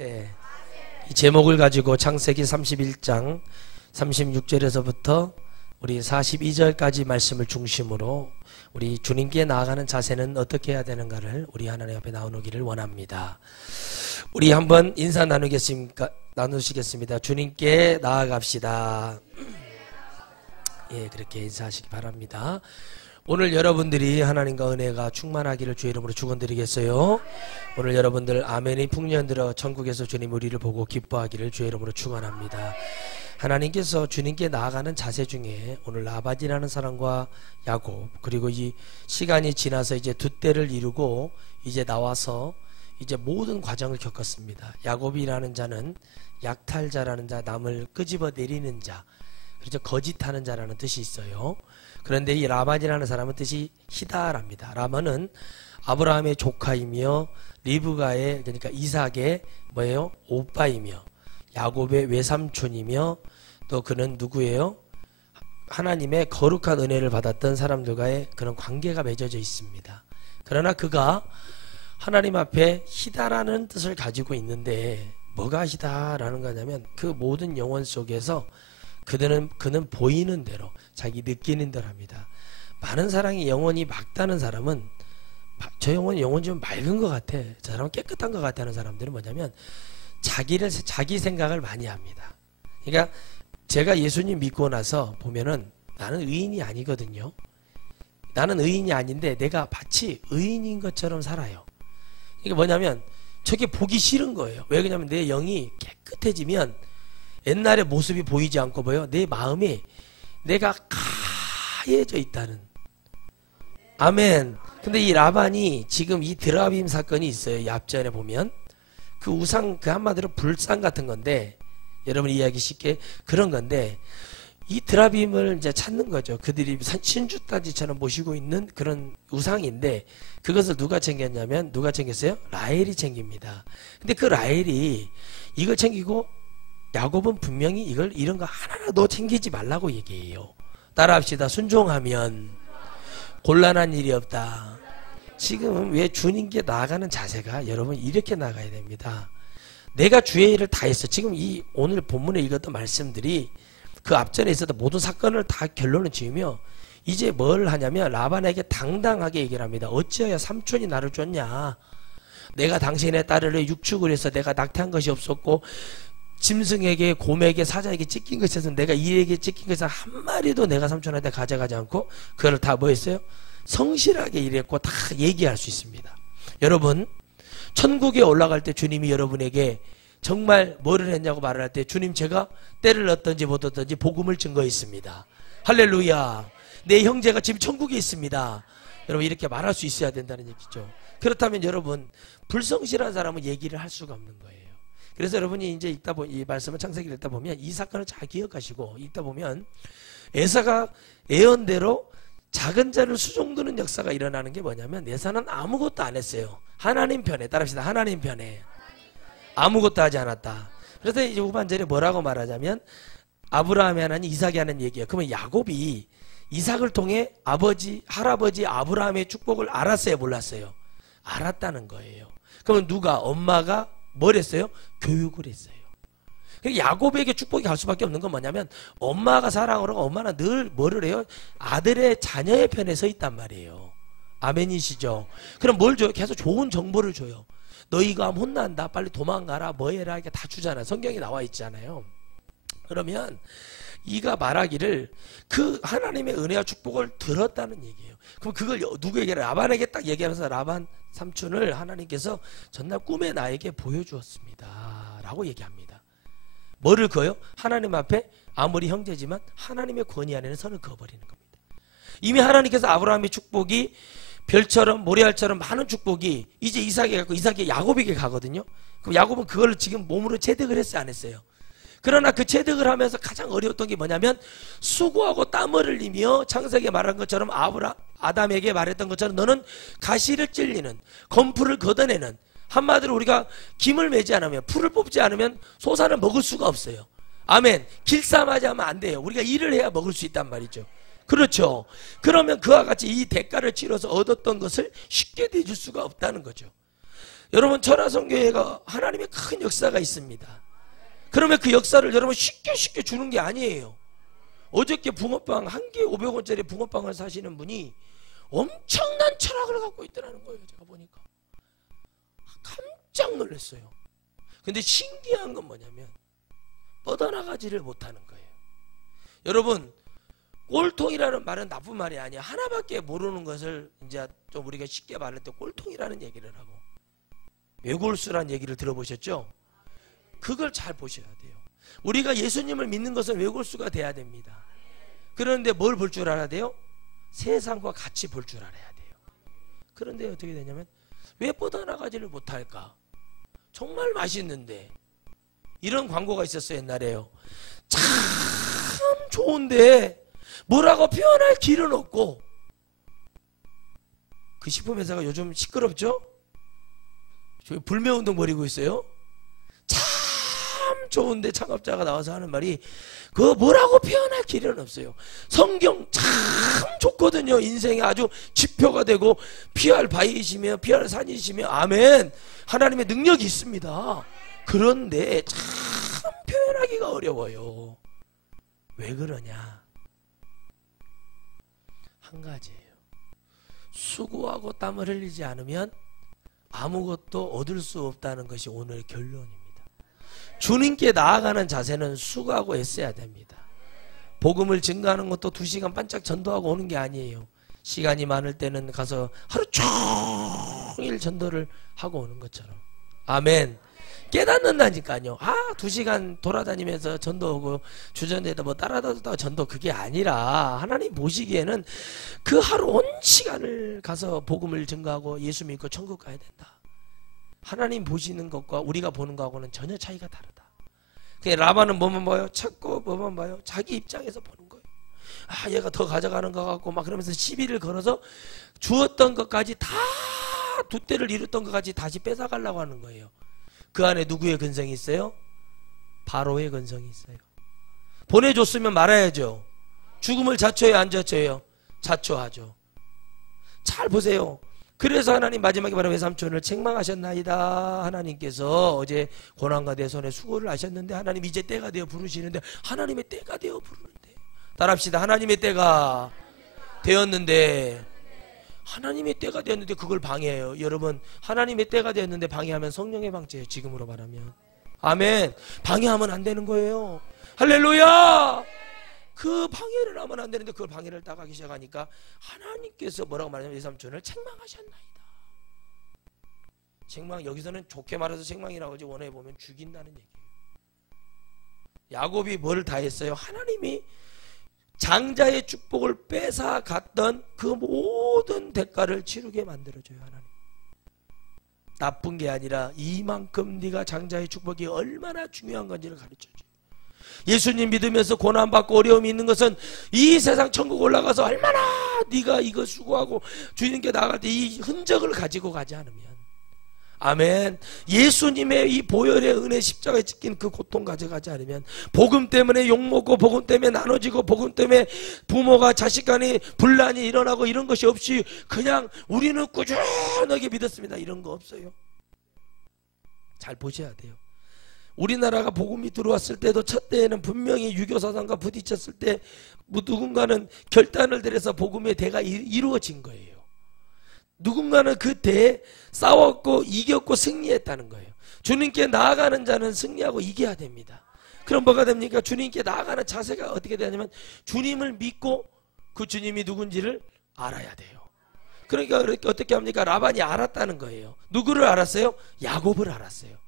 이 제목을 가지고 창세기 31장 36절에서부터 우리 42절까지 말씀을 중심으로 우리 주님께 나아가는 자세는 어떻게 해야 되는가를 우리 하나님 앞에 나누기를 원합니다. 우리 한번 인사 나누시겠습니다. 주님께 나아갑시다. 예, 그렇게 인사하시기 바랍니다. 오늘 여러분들이 하나님과 은혜가 충만하기를 주의 이름으로 축원드리겠어요. 오늘 여러분들 아멘이 풍년들어 천국에서 주님 우리를 보고 기뻐하기를 주의 이름으로 축원합니다. 하나님께서 주님께 나아가는 자세 중에 오늘 라반이라는 사람과 야곱, 그리고 이 시간이 지나서 이제 두 때를 이루고 이제 나와서 이제 모든 과정을 겪었습니다. 야곱이라는 자는 약탈자라는 자, 남을 끄집어 내리는 자, 그렇죠, 거짓하는 자라는 뜻이 있어요. 그런데 이 라반이라는 사람은 뜻이 히다랍니다. 라반은 아브라함의 조카이며 리브가의, 그러니까 이삭의 뭐예요? 오빠이며 야곱의 외삼촌이며 또 그는 누구예요? 하나님의 거룩한 은혜를 받았던 사람들과의 그런 관계가 맺어져 있습니다. 그러나 그가 하나님 앞에 히다라는 뜻을 가지고 있는데 뭐가 히다라는 거냐면 그 모든 영혼 속에서 그는 보이는 대로 자기 느끼는 대로 합니다. 많은 사람이 영혼이 맑다는 사람은 저 영혼이 좀 맑은 것 같아, 저 사람은 깨끗한 것 같아 하는 사람들은 뭐냐면 자기 생각을 많이 합니다. 그러니까 제가 예수님 믿고 나서 보면은 나는 의인이 아니거든요. 나는 의인이 아닌데 내가 마치 의인인 것처럼 살아요. 이게 뭐냐면 저게 보기 싫은 거예요. 왜 그러냐면 내 영이 깨끗해지면 옛날의 모습이 보이지 않고 보여. 내 마음이 내가 하얘져 있다는. 아멘. 근데 이 라반이 지금 이 드라빔 사건이 있어요. 이 앞전에 보면 그 우상, 그 한마디로 불상 같은 건데, 여러분 이해하기 쉽게 그런 건데, 이 드라빔을 이제 찾는 거죠. 그들이 신주따지처럼 모시고 있는 그런 우상인데, 그것을 누가 챙겼냐면, 누가 챙겼어요? 라헬이 챙깁니다. 근데 그 라헬이 이걸 챙기고 야곱은 분명히 이런 거 하나라도 챙기지 말라고 얘기해요. 따라합시다. 순종하면 곤란한 일이 없다. 지금 왜 주님께 나아가는 자세가 여러분 이렇게 나가야 됩니다. 내가 주의 일을 다 했어. 지금 이 오늘 본문에 읽었던 말씀들이 그 앞전에 있었던 모든 사건을 다 결론을 지으며 이제 뭘 하냐면 라반에게 당당하게 얘기를 합니다. 어찌하여 삼촌이 나를 쫓냐. 내가 당신의 딸을 육축을 해서 내가 낙태한 것이 없었고 짐승에게, 곰에게, 사자에게 찢긴 것에서 내가 이에게 찢긴 것에서 한 마리도 내가 삼촌한테 가져가지 않고 그걸 다 뭐 했어요? 성실하게 일했고 다 얘기할 수 있습니다. 여러분 천국에 올라갈 때 주님이 여러분에게 정말 뭐를 했냐고 말을 할 때 주님 제가 때를 얻든지 못 얻든지 복음을 증거했습니다. 할렐루야. 내 형제가 지금 천국에 있습니다. 여러분 이렇게 말할 수 있어야 된다는 얘기죠. 그렇다면 여러분 불성실한 사람은 얘기를 할 수가 없는 거예요. 그래서 여러분이 이제 이 말씀을 창세기를 읽다 보면 이 사건을 잘 기억하시고 읽다 보면 에사가 예언대로 작은 자를 수종드는 역사가 일어나는 게 뭐냐면 에사는 아무것도 안 했어요. 하나님 편에, 따라합시다. 하나님 편에 아무것도 하지 않았다. 그래서 이제 후반절에 뭐라고 말하자면 아브라함이 하나님, 이삭이 하는 얘기예요. 그러면 야곱이 이삭을 통해 할아버지 아브라함의 축복을 알았어요, 몰랐어요? 알았다는 거예요. 그러면 누가, 엄마가 뭘 했어요? 교육을 했어요. 야곱에게 축복이 갈 수밖에 없는 건 뭐냐면 엄마가 사랑을 하고 엄마는 늘 뭐를 해요? 아들의 자녀의 편에 서 있단 말이에요. 아멘이시죠? 그럼 뭘 줘요? 계속 좋은 정보를 줘요. 너희가 혼난다, 빨리 도망가라, 뭐 해라, 이렇게 다 주잖아요. 성경에 나와 있잖아요. 그러면 이가 말하기를 그 하나님의 은혜와 축복을 들었다는 얘기예요. 그럼 그걸 누구에게? 라반에게 딱 얘기하면서 라반 삼촌을 하나님께서 전날 꿈에 나에게 보여주었습니다 라고 얘기합니다. 뭐를 그어요? 하나님 앞에 아무리 형제지만 하나님의 권위 안에는 선을 그어버리는 겁니다. 이미 하나님께서 아브라함의 축복이 별처럼 모래알처럼 많은 축복이 이제 이삭에 갖고 이삭이 야곱에게 가거든요. 그럼 야곱은 그걸 지금 몸으로 체득을 했어요, 안 했어요? 그러나 그 체득을 하면서 가장 어려웠던 게 뭐냐면 수고하고 땀을 흘리며 창세기에 말한 것처럼 아담에게 말했던 것처럼 너는 가시를 찔리는, 검풀을 걷어내는, 한마디로 우리가 김을 매지 않으면, 풀을 뽑지 않으면 소사를 먹을 수가 없어요. 아멘. 길쌈하지 하면 안 돼요. 우리가 일을 해야 먹을 수 있단 말이죠. 그렇죠. 그러면 그와 같이 이 대가를 치러서 얻었던 것을 쉽게 내줄 수가 없다는 거죠. 여러분, 천하성교회가 하나님의 큰 역사가 있습니다. 그러면 그 역사를 여러분 쉽게 주는 게 아니에요. 어저께 붕어빵 한 개에 500원짜리 붕어빵을 사시는 분이 엄청난 철학을 갖고 있더라는 거예요. 제가 보니까 깜짝 놀랐어요. 근데 신기한 건 뭐냐면 뻗어나가지를 못하는 거예요. 여러분, 꼴통이라는 말은 나쁜 말이 아니야. 하나밖에 모르는 것을 이제 좀 우리가 쉽게 말할 때 꼴통이라는 얘기를 하고, 외골수라는 얘기를 들어보셨죠? 그걸 잘 보셔야 돼요. 우리가 예수님을 믿는 것은 외골수가 돼야 됩니다. 그런데 뭘 볼 줄 알아야 돼요? 세상과 같이 볼 줄 알아야 돼요. 그런데 어떻게 되냐면 왜 뻗어나가지를 못할까? 정말 맛있는데. 이런 광고가 있었어요, 옛날에요. 참 좋은데 뭐라고 표현할 길은 없고. 그 식품회사가 요즘 시끄럽죠? 불매운동 벌이고 있어요. 참 좋은데 창업자가 나와서 하는 말이, 그 뭐라고 표현할 길은 없어요. 성경 참 좋거든요. 인생에 아주 지표가 되고 피할 바위이시며 피할 산이시며, 아멘, 하나님의 능력이 있습니다. 그런데 참 표현하기가 어려워요. 왜 그러냐? 한 가지예요. 수고하고 땀을 흘리지 않으면 아무것도 얻을 수 없다는 것이 오늘 결론입니다. 주님께 나아가는 자세는 수고하고 애써야 됩니다. 복음을 증거하는 것도 2시간 반짝 전도하고 오는 게 아니에요. 시간이 많을 때는 가서 하루 종일 전도를 하고 오는 것처럼. 아멘. 깨닫는다니까요. 2시간 돌아다니면서 전도하고 주전자에다 뭐 따라다가 전도, 그게 아니라 하나님 보시기에는 그 하루 온 시간을 가서 복음을 증거하고 예수 믿고 천국 가야 된다. 하나님 보시는 것과 우리가 보는 것하고는 전혀 차이가 다르다. 라반은 뭐만 봐요? 찾고 뭐만 봐요? 자기 입장에서 보는 거예요. 얘가 더 가져가는 것 같고 막 그러면서 시비를 걸어서 주었던 것까지 다, 두 때를 이뤘던 것까지 다시 뺏어가려고 하는 거예요. 그 안에 누구의 근성이 있어요? 바로의 근성이 있어요. 보내줬으면 말아야죠. 죽음을 자초해요, 안 자초해요? 자초하죠. 잘 보세요. 그래서 하나님 마지막에 말하는 외삼촌을 책망하셨나이다. 하나님께서 어제 고난과 내 손에 수고를 하셨는데 하나님 이제 때가 되어 부르시는데, 하나님의 때가 되어 부르는데, 따라합시다. 하나님의 때가 되었는데, 하나님의 때가 되었는데 그걸 방해해요. 여러분, 하나님의 때가 되었는데 방해하면 성령의 방치예요. 지금으로 말하면. 아멘. 방해하면 안 되는 거예요. 할렐루야. 그 방해를 하면 안 되는데 그걸 방해를 따가기 시작하니까 하나님께서 뭐라고 말하냐면 외삼촌을 책망하셨나이다. 책망, 여기서는 좋게 말해서 책망이라고 하지, 원어에 보면 죽인다는 얘기예요. 야곱이 뭘 다 했어요? 하나님이 장자의 축복을 뺏어갔던 그 모든 대가를 치르게 만들어줘요. 하나님. 나쁜 게 아니라 이만큼 네가 장자의 축복이 얼마나 중요한 건지를 가르쳐줘요. 예수님 믿으면서 고난받고 어려움이 있는 것은 이 세상 천국 올라가서 얼마나 네가 이거 수고하고 주님께 나아갈 때 이 흔적을 가지고 가지 않으면, 아멘, 예수님의 이 보혈의 은혜 십자가에 찍힌 그 고통 가져가지 않으면, 복음 때문에 욕먹고 복음 때문에 나눠지고 복음 때문에 부모가 자식 간에 분란이 일어나고 이런 것이 없이 그냥 우리는 꾸준하게 믿었습니다, 이런 거 없어요. 잘 보셔야 돼요. 우리나라가 복음이 들어왔을 때도 첫 때에는 분명히 유교사상과 부딪혔을 때 누군가는 결단을 내려서 복음의 대가 이루어진 거예요. 누군가는 그 대에 싸웠고 이겼고 승리했다는 거예요. 주님께 나아가는 자는 승리하고 이겨야 됩니다. 그럼 뭐가 됩니까? 주님께 나아가는 자세가 어떻게 되냐면 주님을 믿고 그 주님이 누군지를 알아야 돼요. 그러니까 어떻게 합니까? 라반이 알았다는 거예요. 누구를 알았어요? 야곱을 알았어요.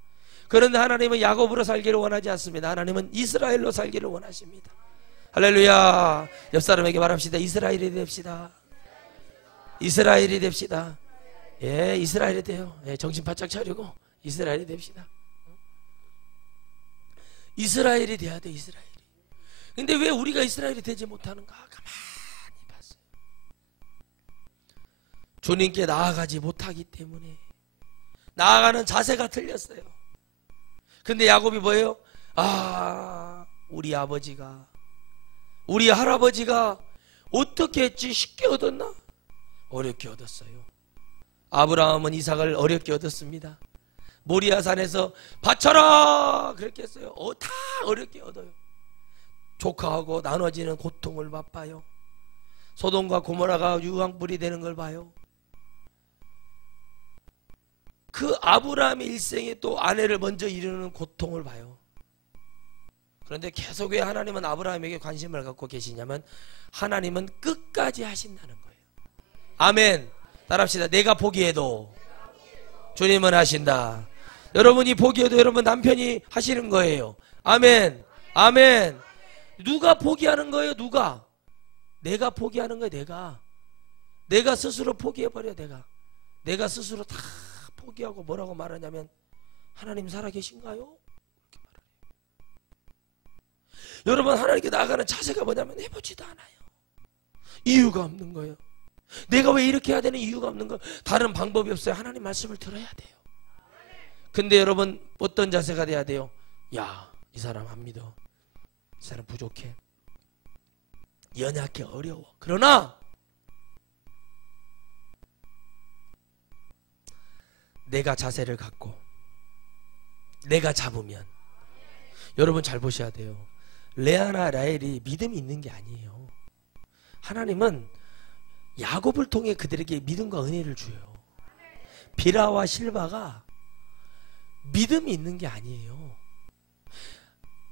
그런데 하나님은 야곱으로 살기를 원하지 않습니다. 하나님은 이스라엘로 살기를 원하십니다. 할렐루야. 옆 사람에게 말합시다. 이스라엘이 됩시다. 이스라엘이 됩시다. 예, 이스라엘이 돼요. 예, 정신 바짝 차리고 이스라엘이 됩시다. 이스라엘이 돼야 돼, 이스라엘이. 근데 왜 우리가 이스라엘이 되지 못하는가? 가만히 봤어요. 주님께 나아가지 못하기 때문에. 나아가는 자세가 틀렸어요. 근데 야곱이 뭐예요? 우리 아버지가, 우리 할아버지가 어떻게 했지? 쉽게 얻었나? 어렵게 얻었어요. 아브라함은 이삭을 어렵게 얻었습니다. 모리아산에서 바쳐라 그렇게 했어요. 다 어렵게 얻어요. 조카하고 나눠지는 고통을 맛봐요. 소돔과 고모라가 유황불이 되는 걸 봐요. 그 아브라함의 일생에 또 아내를 먼저 이루는 고통을 봐요. 그런데 계속 왜 하나님은 아브라함에게 관심을 갖고 계시냐면 하나님은 끝까지 하신다는 거예요. 아멘. 따라합시다. 내가 포기해도 주님은 하신다. 여러분이 포기해도 여러분 남편이 하시는 거예요. 아멘. 아멘. 누가 포기하는 거예요? 누가? 내가 포기하는 거예요. 내가 스스로 포기해버려. 내가 스스로 다 포기하고 뭐라고 말하냐면 하나님 살아계신가요? 이렇게 말해요. 여러분 하나님께 나아가는 자세가 뭐냐면 해보지도 않아요. 이유가 없는 거예요. 내가 왜 이렇게 해야 되는 이유가 없는 거. 다른 방법이 없어요. 하나님 말씀을 들어야 돼요. 근데 여러분 어떤 자세가 돼야 돼요? 야, 이 사람 안 믿어. 이 사람 부족해. 연약해. 어려워. 그러나 내가 자세를 갖고 내가 잡으면, 여러분 잘 보셔야 돼요. 레아나 라헬이 믿음이 있는 게 아니에요. 하나님은 야곱을 통해 그들에게 믿음과 은혜를 줘요. 비라와 실바가 믿음이 있는 게 아니에요.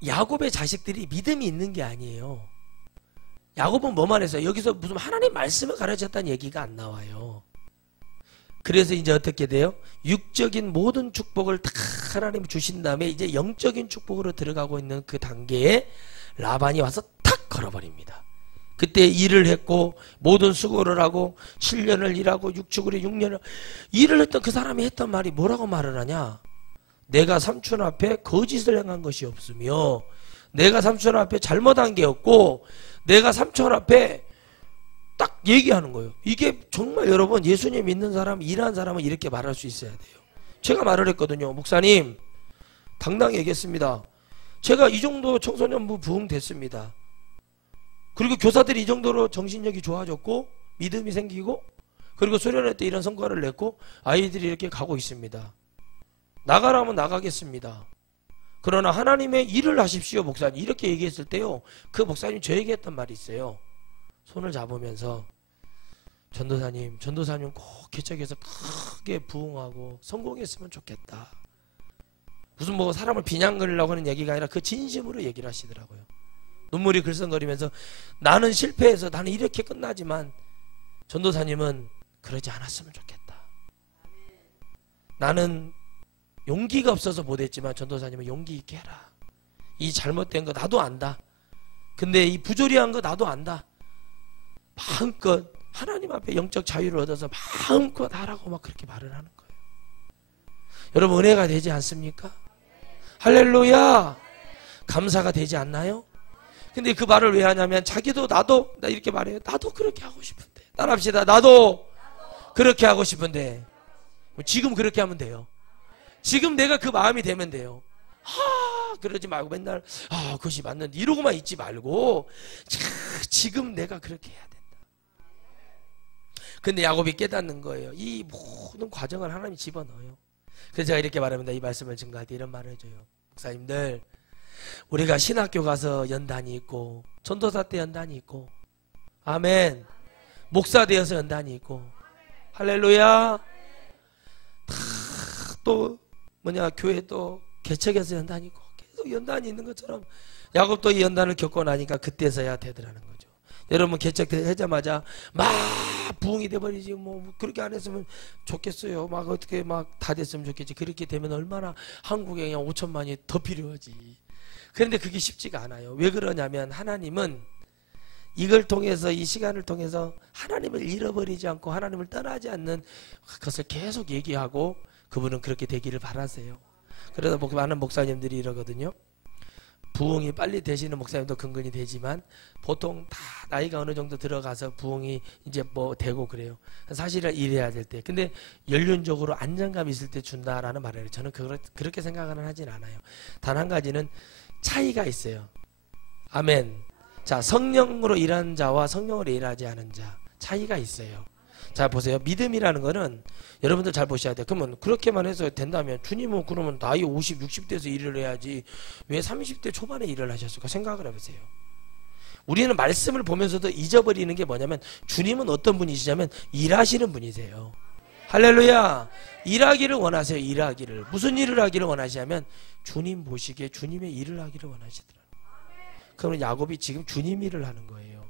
야곱의 자식들이 믿음이 있는 게 아니에요. 야곱은 뭐만 했어요? 여기서 무슨 하나님 말씀을 가르쳤다는 얘기가 안 나와요. 그래서 이제 어떻게 돼요? 육적인 모든 축복을 다 하나님이 주신 다음에 이제 영적인 축복으로 들어가고 있는 그 단계에 라반이 와서 탁 걸어버립니다. 그때 일을 했고 모든 수고를 하고 7년을 일하고 육축으로 6년을 일을 했던 그 사람이 했던 말이 뭐라고 말을 하냐? 내가 삼촌 앞에 거짓을 행한 것이 없으며 내가 삼촌 앞에 잘못한 게 없고 내가 삼촌 앞에 딱 얘기하는 거예요. 이게 정말 여러분 예수님 믿는 사람, 일하는 사람은 이렇게 말할 수 있어야 돼요. 제가 말을 했거든요. 목사님 당당히 얘기했습니다. 제가 이 정도 청소년부 부흥됐습니다. 그리고 교사들이 이 정도로 정신력이 좋아졌고 믿음이 생기고 그리고 수련회 때 이런 성과를 냈고 아이들이 이렇게 가고 있습니다. 나가라면 나가겠습니다. 그러나 하나님의 일을 하십시오 목사님, 이렇게 얘기했을 때요, 그 목사님 저에게 했던 말이 있어요. 손을 잡으면서 전도사님 꼭 개척해서 크게 부흥하고 성공했으면 좋겠다. 무슨 뭐 사람을 비난거리려고 하는 얘기가 아니라 그 진심으로 얘기를 하시더라고요. 눈물이 글썽거리면서 나는 실패해서 나는 이렇게 끝나지만 전도사님은 그러지 않았으면 좋겠다. 나는 용기가 없어서 못했지만 전도사님은 용기 있게 해라. 이 잘못된 거 나도 안다. 근데 이 부조리한 거 나도 안다. 마음껏 하나님 앞에 영적 자유를 얻어서 마음껏 하라고 막 그렇게 말을 하는 거예요. 여러분 은혜가 되지 않습니까? 할렐루야. 감사가 되지 않나요? 근데 그 말을 왜 하냐면 자기도 나도 나 이렇게 말해요. 나도 그렇게 하고 싶은데. 따라합시다. 나도 그렇게 하고 싶은데. 지금 그렇게 하면 돼요. 지금 내가 그 마음이 되면 돼요. 그러지 말고 맨날 그것이 맞는데 이러고만 있지 말고 지금 내가 그렇게 해야 된다. 근데 야곱이 깨닫는 거예요. 이 모든 과정을 하나님이 집어넣어요. 그래서 제가 이렇게 말합니다. 이 말씀을 증거할 때 이런 말을 해줘요. 목사님들, 우리가 신학교 가서 연단이 있고 전도사 때 연단이 있고 아멘, 목사 되어서 연단이 있고 할렐루야, 또 교회 또 개척해서 연단이 있고 계속 연단이 있는 것처럼 야곱도 이 연단을 겪고 나니까 그때서야 되더라는 거죠. 여러분 개척하자마자 막 부흥이 돼버리지 뭐 그렇게 안 했으면 좋겠어요. 막 어떻게 막 다 됐으면 좋겠지. 그렇게 되면 얼마나 한국에 그냥 5천만이 더 필요하지. 그런데 그게 쉽지가 않아요. 왜 그러냐면 하나님은 이걸 통해서, 이 시간을 통해서 하나님을 잃어버리지 않고 하나님을 떠나지 않는 것을 계속 얘기하고 그분은 그렇게 되기를 바라세요. 그래서 많은 목사님들이 이러거든요. 부흥이 빨리 되시는 목사님도 근근히 되지만 보통 다 나이가 어느 정도 들어가서 부흥이 이제 뭐 되고 그래요. 사실은 일해야 될 때. 근데 연륜적으로 안정감 있을 때 준다라는 말을 해요. 저는 그렇게 생각은 하진 않아요. 단 한 가지는 차이가 있어요. 아멘. 자, 성령으로 일하는 자와 성령으로 일하지 않은 자 차이가 있어요. 자 보세요. 믿음이라는 거는 여러분들 잘 보셔야 돼요. 그러면 그렇게만 해서 된다면 주님은 그러면 나이 50, 60대에서 일을 해야지 왜 30대 초반에 일을 하셨을까 생각을 해보세요. 우리는 말씀을 보면서도 잊어버리는 게 뭐냐면 주님은 어떤 분이시냐면 일하시는 분이세요. 할렐루야. 일하기를 원하세요. 일하기를. 무슨 일을 하기를 원하시냐면 주님 보시기에 주님의 일을 하기를 원하시더라고요. 그러면 야곱이 지금 주님 일을 하는 거예요.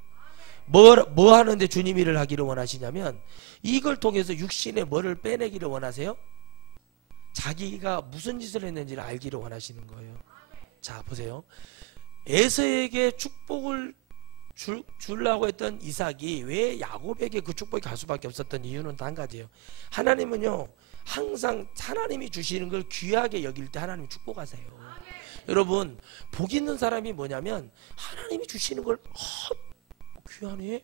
뭐 하는데 주님 일을 하기를 원하시냐면 이걸 통해서 육신의 뭐를 빼내기를 원하세요? 자기가 무슨 짓을 했는지를 알기를 원하시는 거예요. 자 보세요. 에서에게 축복을 주려고 했던 이삭이 왜 야곱에게 그 축복이 갈 수밖에 없었던 이유는 단 가지예요. 하나님은요 항상 하나님이 주시는 걸 귀하게 여길 때 하나님이 축복하세요. 여러분 복 있는 사람이 뭐냐면 하나님이 주시는 걸 귀하네.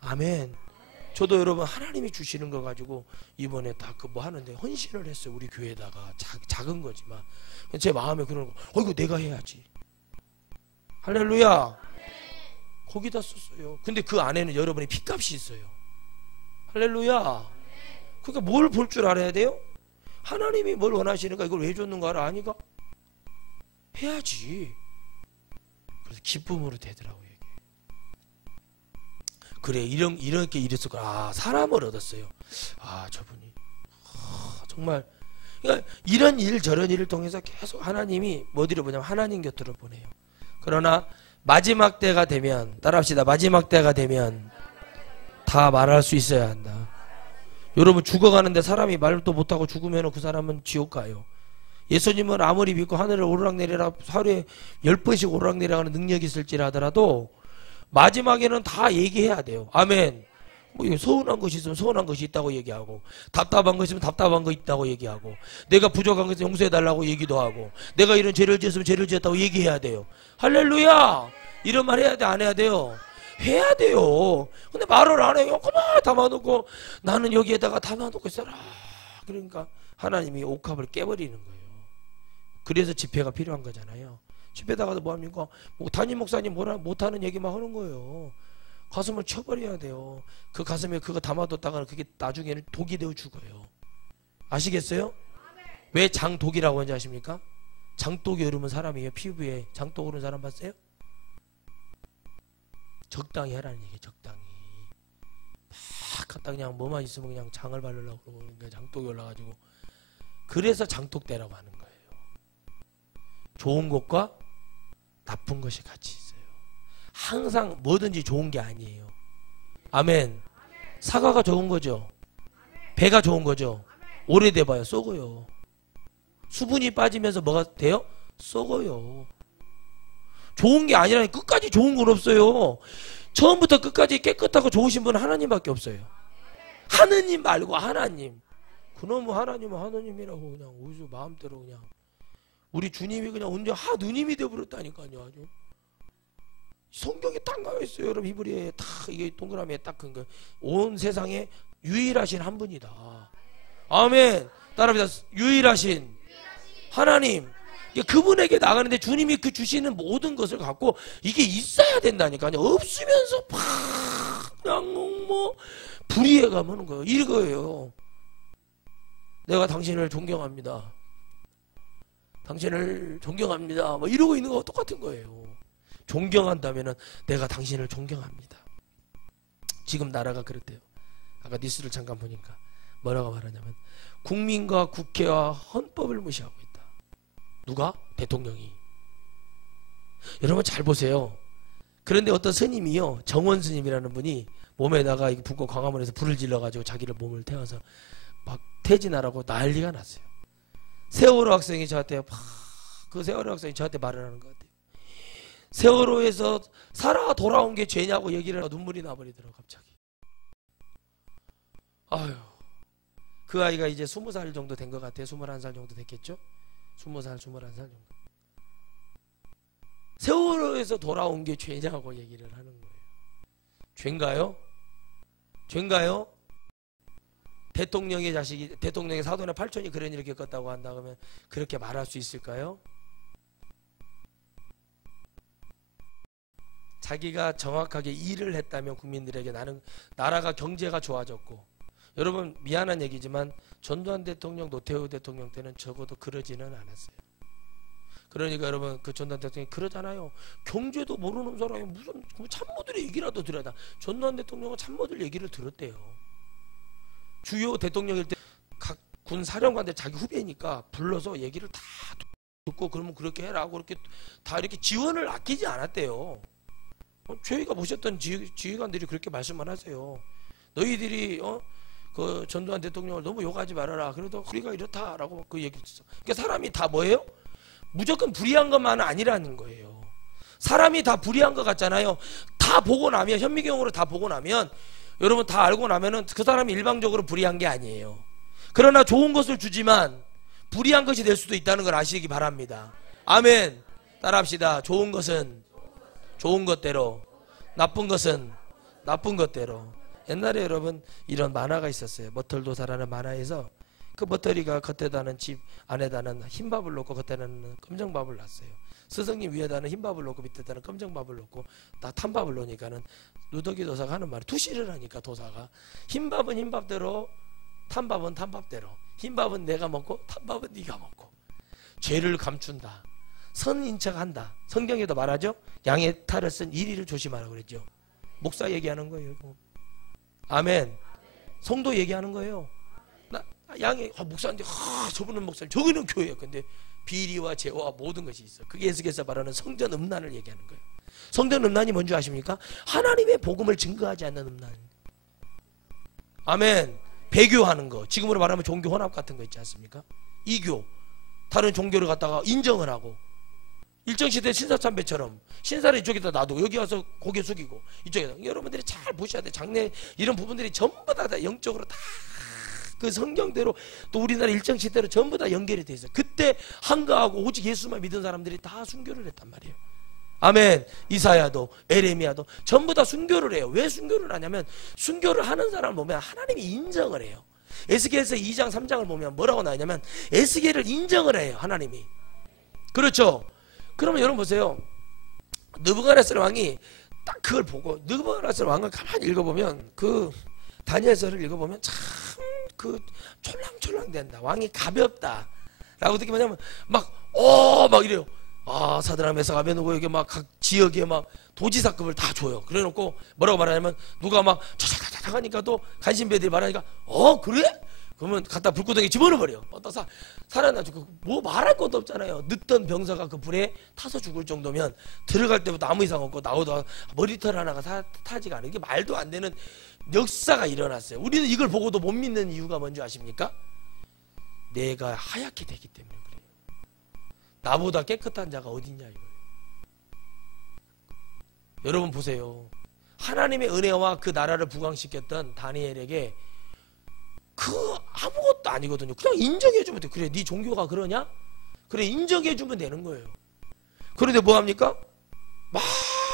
아멘. 저도 여러분 하나님이 주시는 거 가지고 이번에 다 그 뭐 하는데 헌신을 했어요. 우리 교회에다가 작은 거지만 제 마음에 그러는 거 이거 내가 해야지. 할렐루야. 거기다 썼어요. 근데 그 안에는 여러분의 핏값이 있어요. 할렐루야. 그러니까 뭘 볼 줄 알아야 돼요? 하나님이 뭘 원하시는가 이걸 왜 줬는가를 아니까 해야지. 그래서 기쁨으로 되더라고요. 이게. 그래 이렇게 이랬을 거야. 사람을 얻었어요. 저분이 정말 그러니까 이런 일 저런 일을 통해서 계속 하나님이 어디로 보냐면 하나님 곁으로 보내요. 그러나 마지막 때가 되면 따라합시다. 마지막 때가 되면 다 말할 수 있어야 한다. 여러분 죽어가는데 사람이 말도 못하고 죽으면 그 사람은 지옥 가요. 예수님은 아무리 믿고 하늘을 오르락내리락 하루에 10번씩 오르락내리락하는 능력이 있을지라 하더라도 마지막에는 다 얘기해야 돼요. 아멘. 뭐 서운한 것이 있으면 서운한 것이 있다고 얘기하고 답답한 것이 있으면 답답한 거 있다고 얘기하고 내가 부족한 것을 용서해달라고 얘기도 하고 내가 이런 죄를 지었으면 죄를 지었다고 얘기해야 돼요. 할렐루야. 이런 말 해야 돼 안 해야 돼요? 해야 돼요. 근데 말을 안 해요. 그만 담아놓고 나는 여기에다가 담아놓고 있어라. 그러니까 하나님이 옥합을 깨버리는 거예요. 그래서 집회가 필요한 거잖아요. 집회다가도 뭐합니까? 담임 목사님 뭐라 못하는 얘기만 하는 거예요. 가슴을 쳐버려야 돼요. 그 가슴에 그거 담아뒀다가 그게 나중에는 독이 되어 죽어요. 아시겠어요? 왜 장독이라고 하는지 아십니까? 장독이 오르면 사람이에요. 피부에 장독 오르는 사람 봤어요? 적당히 하라는 얘기예요. 적당히 막 갖다 그냥 뭐만 있으면 그냥 장을 바르려고 그러고 장독이 올라가지고 그래서 장독대라고 하는 거예요. 좋은 것과 나쁜 것이 같이 있어요. 항상 뭐든지 좋은 게 아니에요. 아멘. 사과가 좋은 거죠. 배가 좋은 거죠. 오래돼 봐요. 썩어요. 수분이 빠지면서 뭐가 돼요? 썩어요. 좋은 게 아니라 끝까지 좋은 건 없어요. 처음부터 끝까지 깨끗하고 좋으신 분은 하나님밖에 없어요. 하느님 말고 하나님. 그놈의 하나님은 하느님이라고 그냥 어디서 마음대로 그냥 우리 주님이 그냥 언제 누님이 되어버렸다니까요. 아주 성경에 딱 나와 있어요. 여러분 히브리에 딱 이게 동그라미에 딱 큰 거. 온 세상에 유일하신 한 분이다. 아멘. 따라합니다. 유일하신 하나님. 그분에게 나가는데 주님이 그 주시는 모든 것을 갖고 이게 있어야 된다니까요. 없으면서 그냥 뭐 불이해감 하는 거예요. 이거예요. 내가 당신을 존경합니다. 당신을 존경합니다. 뭐 이러고 있는 거와 똑같은 거예요. 존경한다면은 내가 당신을 존경합니다. 지금 나라가 그렇대요. 아까 뉴스를 잠깐 보니까 뭐라고 말하냐면 국민과 국회와 헌법을 무시하고 있다. 누가? 대통령이. 여러분 잘 보세요. 그런데 어떤 스님이요, 정원 스님이라는 분이 몸에다가 북한 광화문에서 불을 질러가지고 자기를 몸을 태워서 막 퇴진하라고 난리가 났어요. 세월호 학생이 저한테 그 세월호 학생이 저한테 말을 하는 것 같아요. 세월호에서 살아 돌아온 게 죄냐고 얘기를 하고 눈물이 나버리더라고 갑자기. 아유, 그 아이가 이제 20살 정도 된 것 같아요. 21살 정도 됐겠죠? 20살, 21살 정도. 세월호에서 돌아온 게 죄냐고 얘기를 하는 거예요. 죄인가요? 죄인가요? 대통령의 자식이, 대통령의 사돈의 팔촌이 그런 일을 겪었다고 한다 그러면 그렇게 말할 수 있을까요? 자기가 정확하게 일을 했다면 국민들에게 나라가 경제가 좋아졌고, 여러분 미안한 얘기지만 전두환 대통령, 노태우 대통령 때는 적어도 그러지는 않았어요. 그러니까 여러분 그 전두환 대통령이 그러잖아요. 경제도 모르는 사람이 무슨 참모들의 얘기라도 들어야 돼. 전두환 대통령은 참모들 얘기를 들었대요. 주요 대통령일 때 각 군 사령관들 자기 후배니까 불러서 얘기를 다 듣고, 그러면 그렇게 해라 하고 그렇게 다 이렇게 지원을 아끼지 않았대요. 저희가 보셨던 지휘관들이 그렇게 말씀만 하세요. 너희들이 그 전두환 대통령을 너무 욕하지 말아라. 그래도 우리가 이렇다라고 그 얘기를 했어. 그러니까 사람이 다 뭐예요? 무조건 불의한 것만은 아니라는 거예요. 사람이 다 불의한 것 같잖아요. 다 보고 나면, 현미경으로 다 보고 나면, 여러분 다 알고 나면은 그 사람이 일방적으로 불의한 게 아니에요. 그러나 좋은 것을 주지만 불의한 것이 될 수도 있다는 걸 아시기 바랍니다. 아멘. 따라합시다. 좋은 것은 좋은 것대로, 나쁜 것은 나쁜 것대로. 옛날에 여러분 이런 만화가 있었어요. 머털도사라는 만화에서 그 머털이가 겉에다는 집 안에다는 흰밥을 넣고 겉에다는 검정밥을 놨어요. 스승님 위에다는 흰밥을 넣고 밑에다는 검정밥을 넣고 다 탄밥을 넣으니까는 누더기 도사가 하는 말이 투시를 하니까 도사가 흰밥은 흰밥대로, 탄밥은 탄밥대로. 흰밥은 내가 먹고 탄밥은 네가 먹고. 죄를 감춘다, 선인 척한다. 성경에도 말하죠. 양의 탈을 쓴 이리를 조심하라고 그랬죠. 목사 얘기하는 거예요. 아멘. 성도 얘기하는 거예요. 양의 목사인데 저분은 목사님, 저기는 교회야. 근데 비리와 죄와 모든 것이 있어. 그게 예수께서 말하는 성전 음란을 얘기하는 거예요. 성전 음란이 뭔지 아십니까? 하나님의 복음을 증거하지 않는 음란. 아멘. 배교하는 거, 지금으로 말하면 종교 혼합 같은 거 있지 않습니까? 이교, 다른 종교를 갖다가 인정을 하고, 일정시대 신사참배처럼 신사를 이쪽에다 놔두고 여기 와서 고개 숙이고 이쪽에다. 여러분들이 잘 보셔야 돼. 장래 이런 부분들이 전부 다 영적으로 다 그 성경대로, 또 우리나라 일정시대로 전부 다 연결이 돼 있어요. 그때 한가하고 오직 예수만 믿은 사람들이 다 순교를 했단 말이에요. 아멘. 이사야도 에레미야도 전부 다 순교를 해요. 왜 순교를 하냐면, 순교를 하는 사람을 보면 하나님이 인정을 해요. 에스겔서 2장 3장을 보면 뭐라고 나오냐면 에스겔을 인정을 해요, 하나님이. 그렇죠. 그러면 여러분 보세요. 느부갓네살 왕이 딱 그걸 보고, 느부갓네살 왕을 가만히 읽어보면, 그 다니엘서를 읽어보면 참 그 촐랑촐랑 된다. 왕이 가볍다 라고 어떻게 뭐냐면 막 이래요. 사드락 메삭 아베느고에게 막 각 지역에 막 도지사급을 다 줘요. 그래 놓고 뭐라고 말하냐면, 누가 막 차차차차 하니까 또 간신배들이 말하니까 그래? 그러면 갖다 불구덩이에 집어넣어버려. 살아나지고 뭐 말할 것도 없잖아요. 늦던 병사가 그 불에 타서 죽을 정도면 들어갈 때부터 아무 이상 없고 나오다가 머리털 하나가 타지가 않아요. 이게 말도 안 되는 역사가 일어났어요. 우리는 이걸 보고도 못 믿는 이유가 뭔지 아십니까? 내가 하얗게 되기 때문에 그래요. 나보다 깨끗한 자가 어딨냐 이거예요. 여러분 보세요. 하나님의 은혜와 그 나라를 부강시켰던 다니엘에게 그 아무것도 아니거든요. 그냥 인정해주면 돼. 그래, 네 종교가 그러냐? 그래, 인정해주면 되는 거예요. 그런데 뭐합니까? 막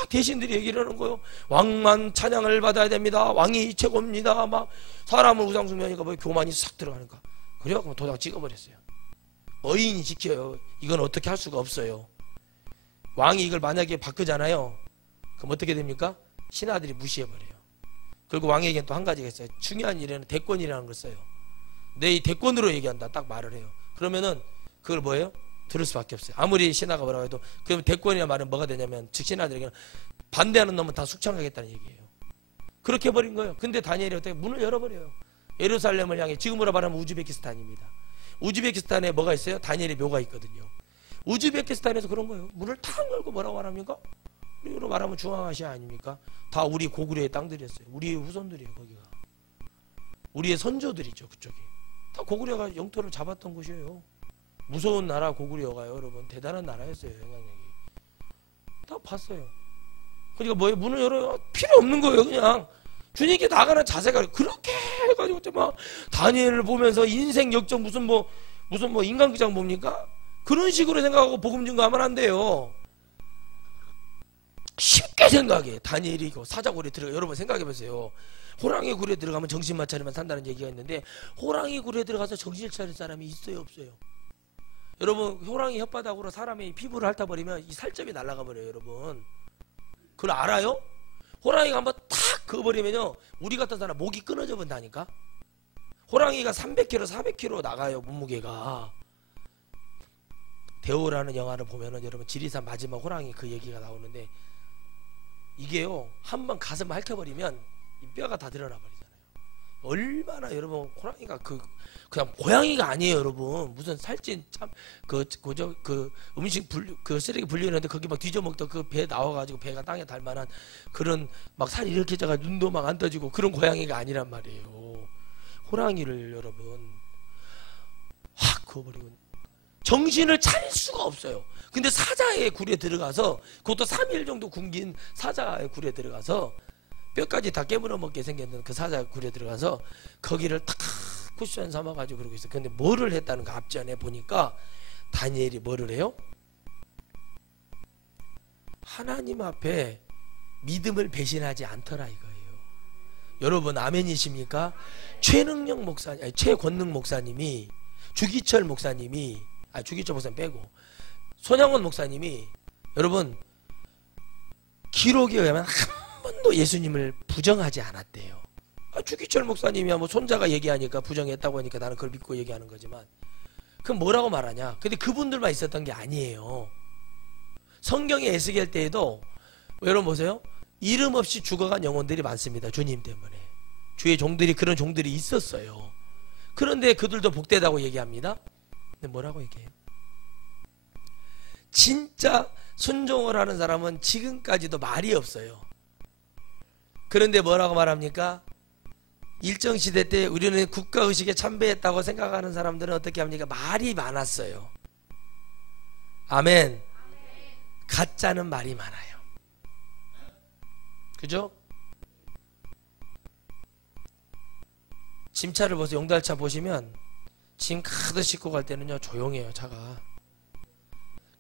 대신들이 얘기를 하는 거예요. 왕만 찬양을 받아야 됩니다. 왕이 최고입니다. 막 사람을 우상숭배하니까 뭐 교만이 싹 들어가니까. 그래요? 그럼 도장 찍어버렸어요. 어인이 지켜요. 이건 어떻게 할 수가 없어요. 왕이 이걸 만약에 바꾸잖아요. 그럼 어떻게 됩니까? 신하들이 무시해버려요. 그리고 왕에게는 또 한 가지가 있어요. 중요한 일에는 대권이라는 걸 써요. 내 이 대권으로 얘기한다 딱 말을 해요. 그러면은 그걸 뭐예요? 들을 수밖에 없어요. 아무리 신하가 뭐라고 해도. 그러면 대권이라는 말은 뭐가 되냐면, 즉 신하들에게는 반대하는 놈은 다 숙청하겠다는 얘기예요. 그렇게 해버린 거예요. 근데 다니엘이 어떻게 문을 열어버려요. 예루살렘을 향해, 지금으로 말하면 우즈베키스탄입니다. 우즈베키스탄에 뭐가 있어요? 다니엘의 묘가 있거든요. 우즈베키스탄에서 그런 거예요. 문을 탁 열고 뭐라고 말합니까? 우리로 말하면 중앙아시아 아닙니까? 다 우리 고구려의 땅들이었어요. 우리의 후손들이에요. 거기가 우리의 선조들이죠. 그쪽이 다 고구려가 영토를 잡았던 곳이에요. 무서운 나라 고구려가요. 여러분 대단한 나라였어요. 영향력이 다 봤어요. 그러니까 뭐예요? 문을 열어요. 필요 없는 거예요. 그냥 주님께 나가는 자세가 그렇게 해가지고 막 다니엘을 보면서 인생 역적 무슨 뭐 인간극장 봅니까? 그런 식으로 생각하고 복음 증거하면 안 돼요. 쉽게 생각해. 다니엘이 사자굴에 들어가. 여러분 생각해보세요. 호랑이 굴에 들어가면 정신만 차리면 산다는 얘기가 있는데, 호랑이 굴에 들어가서 정신을 차릴 사람이 있어요 없어요? 여러분 호랑이 혓바닥으로 사람의 피부를 핥아버리면 이 살점이 날아가 버려요. 여러분 그걸 알아요? 호랑이가 한번 탁 그어버리면요 우리 같은 사람 목이 끊어져 본다니까. 호랑이가 300kg 400kg 나가요 몸무게가. 대오라는 영화를 보면은 여러분 지리산 마지막 호랑이 그 얘기가 나오는데 이게요 한번 가슴 핥혀버리면 이 뼈가 다 드러나 버리잖아요. 얼마나 여러분 호랑이가 그냥 고양이가 아니에요 여러분. 무슨 살찐 참 그 음식 그 쓰레기 분리했는데 거기 막 뒤져먹던 그 배 나와가지고 배가 땅에 닿을만한 그런 막 살이 이렇게 져가 눈도 막 안 떠지고 그런 고양이가 아니란 말이에요. 호랑이를 여러분 확 그어버리고 정신을 차릴 수가 없어요. 근데 사자의 굴에 들어가서 그것도 3일 정도 굶긴 사자의 굴에 들어가서 뼈까지 다 깨물어 먹게 생겼는 그 사자 굴에 들어가서 거기를 탁 쿠션 삼아가지고 그러고 있어요. 근데 뭐를 했다는 거 앞전에 보니까 다니엘이 뭐를 해요? 하나님 앞에 믿음을 배신하지 않더라 이거예요. 여러분 아멘이십니까? 최능력 목사님, 아니, 최권능 목사님이 주기철 목사님이 주기철 목사님 빼고 손양원 목사님이 여러분 기록에 의하면 한 번도 예수님을 부정하지 않았대요. 주기철 목사님이야 뭐 손자가 얘기하니까 부정했다고 하니까 나는 그걸 믿고 얘기하는 거지만 그럼 뭐라고 말하냐? 근데 그분들만 있었던 게 아니에요. 성경의 에스겔 때에도 여러분 보세요. 이름 없이 죽어간 영혼들이 많습니다. 주님 때문에. 주의 종들이 그런 종들이 있었어요. 그런데 그들도 복되다고 얘기합니다. 근데 뭐라고 얘기해요? 진짜 순종을 하는 사람은 지금까지도 말이 없어요. 그런데 뭐라고 말합니까? 일정시대 때 우리는 국가의식에 참배했다고 생각하는 사람들은 어떻게 합니까? 말이 많았어요. 아멘. 가짜는 말이 많아요. 그죠? 짐차를 보세요. 용달차 보시면 짐 가득 싣고 갈 때는요 조용해요 차가.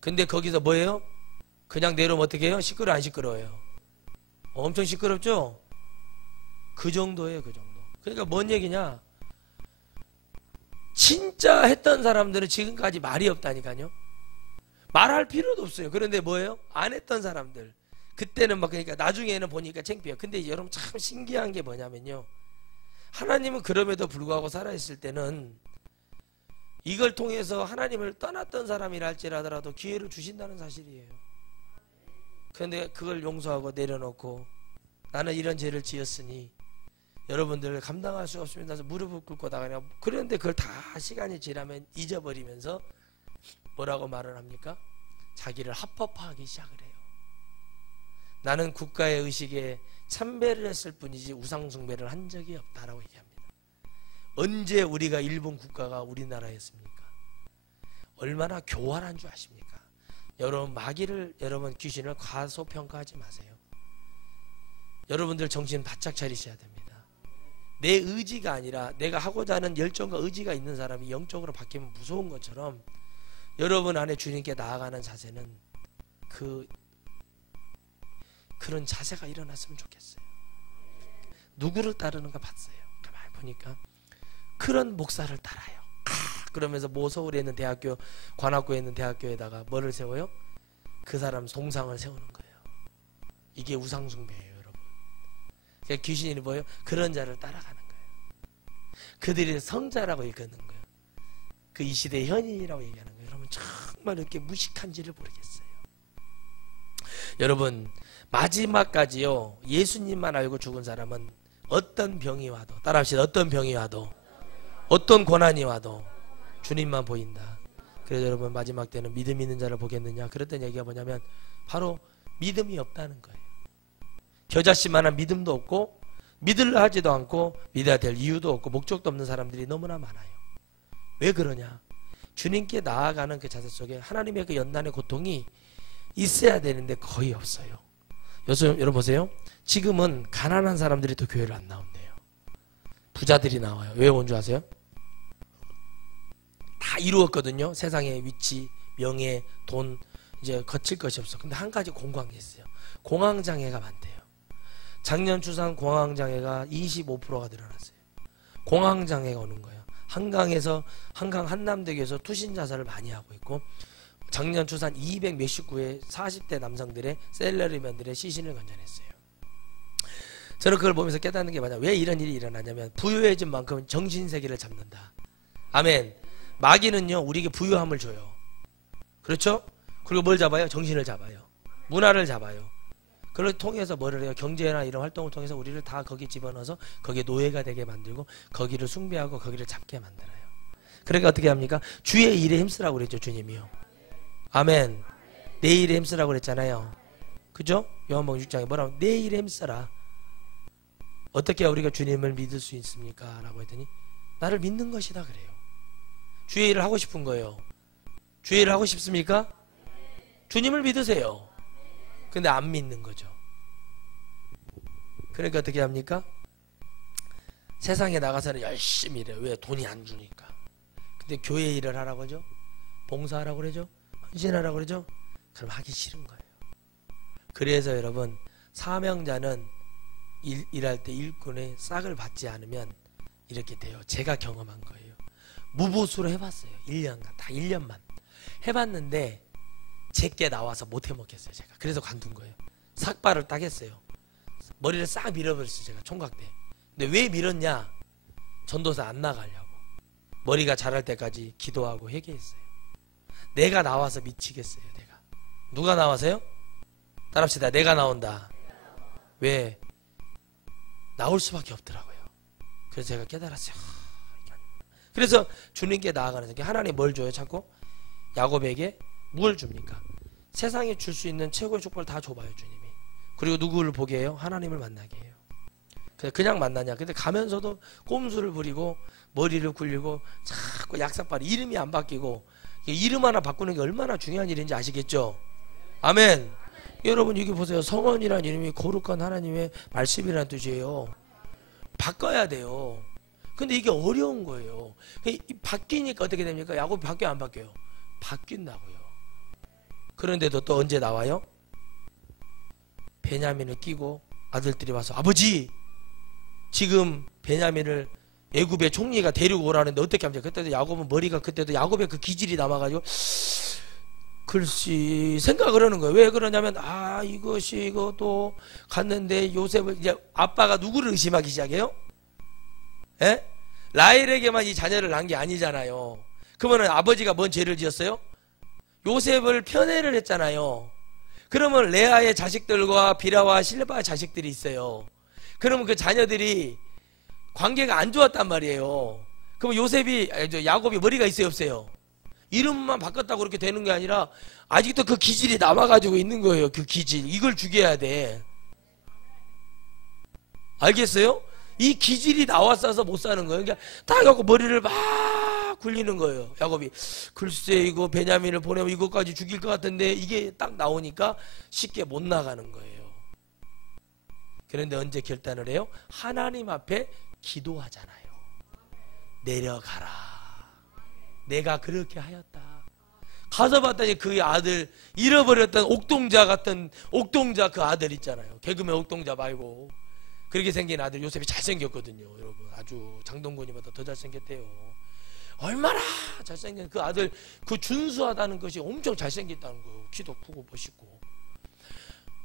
근데 거기서 뭐예요? 그냥 내려오면 어떻게 해요? 시끄러워 안 시끄러워요? 엄청 시끄럽죠? 그 정도예요 그 정도. 그러니까 뭔 얘기냐? 진짜 했던 사람들은 지금까지 말이 없다니까요. 말할 필요도 없어요. 그런데 뭐예요? 안 했던 사람들 그때는 막 그러니까 나중에는 보니까 창피해요. 근데 여러분 참 신기한 게 뭐냐면요, 하나님은 그럼에도 불구하고 살아있을 때는 이걸 통해서 하나님을 떠났던 사람이라 할지라도 기회를 주신다는 사실이에요. 그런데 그걸 용서하고 내려놓고 나는 이런 죄를 지었으니 여러분들 감당할 수 없습니다 해서 무릎을 꿇고 나가냐. 그런데 그걸 다 시간이 지나면 잊어버리면서 뭐라고 말을 합니까? 자기를 합법화하기 시작을 해요. 나는 국가의 의식에 참배를 했을 뿐이지 우상 숭배를 한 적이 없다라고 얘기합니다. 언제 우리가 일본 국가가 우리나라였습니까? 얼마나 교활한 줄 아십니까? 여러분 여러분 귀신을 과소평가하지 마세요. 여러분들 정신 바짝 차리셔야 됩니다. 내 의지가 아니라 내가 하고자 하는 열정과 의지가 있는 사람이 영적으로 바뀌면 무서운 것처럼 여러분 안에 주님께 나아가는 자세는 그런 자세가 일어났으면 좋겠어요. 누구를 따르는가 봤어요. 가만히 보니까 그런 목사를 따라요. 그러면서 서울에 있는 대학교, 관악구에 있는 대학교에다가 뭐를 세워요? 그 사람 동상을 세우는 거예요. 이게 우상숭배예요, 여러분. 그러니까 귀신이 뭐예요? 그런 자를 따라가는 거예요. 그들이 성자라고 얘기하는 거예요. 그 이 시대의 현인이라고 얘기하는 거예요. 여러분 정말 이렇게 무식한지를 모르겠어요. 여러분 마지막까지요 예수님만 알고 죽은 사람은 어떤 병이 와도, 따라합시다. 어떤 병이 와도, 어떤 고난이 와도 주님만 보인다. 그래서 여러분 마지막 때는 믿음 있는 자를 보겠느냐, 그랬던 얘기가 뭐냐면 바로 믿음이 없다는 거예요. 겨자씨만한 믿음도 없고 믿으려 하지도 않고 믿어야 될 이유도 없고 목적도 없는 사람들이 너무나 많아요. 왜 그러냐? 주님께 나아가는 그 자세 속에 하나님의 그 연단의 고통이 있어야 되는데 거의 없어요. 여러분 보세요. 지금은 가난한 사람들이 또 교회를 안 나온대요. 부자들이 나와요. 왜 온 줄 아세요? 다 이루었거든요. 세상의 위치, 명예, 돈, 이제 거칠 것이 없어. 근데 한 가지 공고한 게 있어요. 공황장애가 많대요. 작년 추산 공황장애가 25%가 늘어났어요. 공황장애가 오는 거예요. 한강 한남대교에서 투신 자살을 많이 하고 있고, 작년 추산 200 몇십 구의 40대 남성들의 셀러리맨들의 시신을 건져냈어요. 저는 그걸 보면서 깨닫는 게 뭐냐, 왜 이런 일이 일어나냐면 부유해진 만큼 정신세계를 잡는다. 아멘. 마귀는요 우리에게 부유함을 줘요. 그렇죠? 그리고 뭘 잡아요? 정신을 잡아요. 문화를 잡아요. 그걸 통해서 뭐를 해요? 경제나 이런 활동을 통해서 우리를 다 거기 집어넣어서 거기에 노예가 되게 만들고 거기를 숭배하고 거기를 잡게 만들어요. 그러니까 어떻게 합니까? 주의 일에 힘쓰라고 그랬죠, 주님이요. 아멘. 내 일에 힘쓰라고 그랬잖아요. 그죠? 요한복음 6장에 뭐라고? 내 일에 힘써라. 어떻게 우리가 주님을 믿을 수 있습니까? 라고 했더니 나를 믿는 것이다 그래요. 주의 일을 하고 싶은 거예요. 주의 일을 하고 싶습니까? 주님을 믿으세요. 근데 안 믿는 거죠. 그러니까 어떻게 합니까? 세상에 나가서는 열심히 일해요. 왜? 돈이 안 주니까. 근데 교회 일을 하라고 하죠? 봉사하라고 그러죠? 헌신하라고 그러죠? 그럼 하기 싫은 거예요. 그래서 여러분, 사명자는 일할 때 일꾼의 싹을 받지 않으면 이렇게 돼요. 제가 경험한 거예요. 무보수로 해봤어요. 1년간. 다 1년만 해봤는데 제게 나와서 못 해먹겠어요. 제가 그래서 관둔 거예요. 삭발을 딱 했어요. 머리를 싹 밀어버렸어요. 제가 총각 때. 근데 왜 밀었냐? 전도사 안 나가려고. 머리가 자랄 때까지 기도하고 회개했어요. 내가 나와서 미치겠어요. 내가. 누가 나와서요? 따라합시다. 내가 나온다. 왜? 나올 수밖에 없더라고요. 그래서 제가 깨달았어요. 그래서 주님께 나아가는 게, 하나님 뭘 줘요? 자꾸 야곱에게 뭘 줍니까? 세상에 줄 수 있는 최고의 축복을 다 줘봐요, 주님이. 그리고 누구를 보게 해요? 하나님을 만나게 해요. 그냥 만나냐? 근데 가면서도 꼼수를 부리고 머리를 굴리고 자꾸 약삭발이, 이름이 안 바뀌고. 이름 하나 바꾸는 게 얼마나 중요한 일인지 아시겠죠? 아멘. 여러분 여기 보세요. 성원이라는 이름이 거룩한 하나님의 말씀이라는 뜻이에요. 바꿔야 돼요. 근데 이게 어려운 거예요. 바뀌니까 어떻게 됩니까? 야곱이 바뀌어요, 안 바뀌어요? 바뀐다고요. 그런데도 또 언제 나와요? 베냐민을 끼고 아들들이 와서, 아버지 지금 베냐민을 애굽의 총리가 데리고 오라는데 어떻게 합니까? 그때도 야곱은 머리가, 그때도 야곱의 그 기질이 남아가지고 글씨 생각을 하는 거예요. 왜 그러냐면, 이것이 이것도 갔는데 요셉을, 이제 아빠가 누구를 의심하기 시작해요? 예? 라헬에게만 이 자녀를 낳은 게 아니잖아요. 그러면 아버지가 뭔 죄를 지었어요? 요셉을 편애를 했잖아요. 그러면 레아의 자식들과 비라와 실바의 자식들이 있어요. 그러면 그 자녀들이 관계가 안 좋았단 말이에요. 그럼 야곱이 머리가 있어요, 없어요? 이름만 바꿨다고 그렇게 되는 게 아니라 아직도 그 기질이 남아가지고 있는 거예요. 그 기질, 이걸 죽여야 돼. 알겠어요? 이 기질이 나왔어서 못 사는 거예요. 그러니까 딱 갖고 머리를 막 굴리는 거예요. 야곱이 글쎄 이거 베냐민을 보내면 이것까지 죽일 것 같은데, 이게 딱 나오니까 쉽게 못 나가는 거예요. 그런데 언제 결단을 해요? 하나님 앞에 기도하잖아요. 내려가라. 내가 그렇게 하였다. 가서 봤더니 그 아들, 잃어버렸던 옥동자 같은 옥동자, 그 아들 있잖아요. 개그맨 옥동자 말고 그렇게 생긴 아들 요셉이 잘생겼거든요. 여러분 아주 장동건이보다 더 잘생겼대요. 얼마나 잘생긴 그 아들, 그 준수하다는 것이 엄청 잘생겼다는 거예요. 키도 크고 멋있고.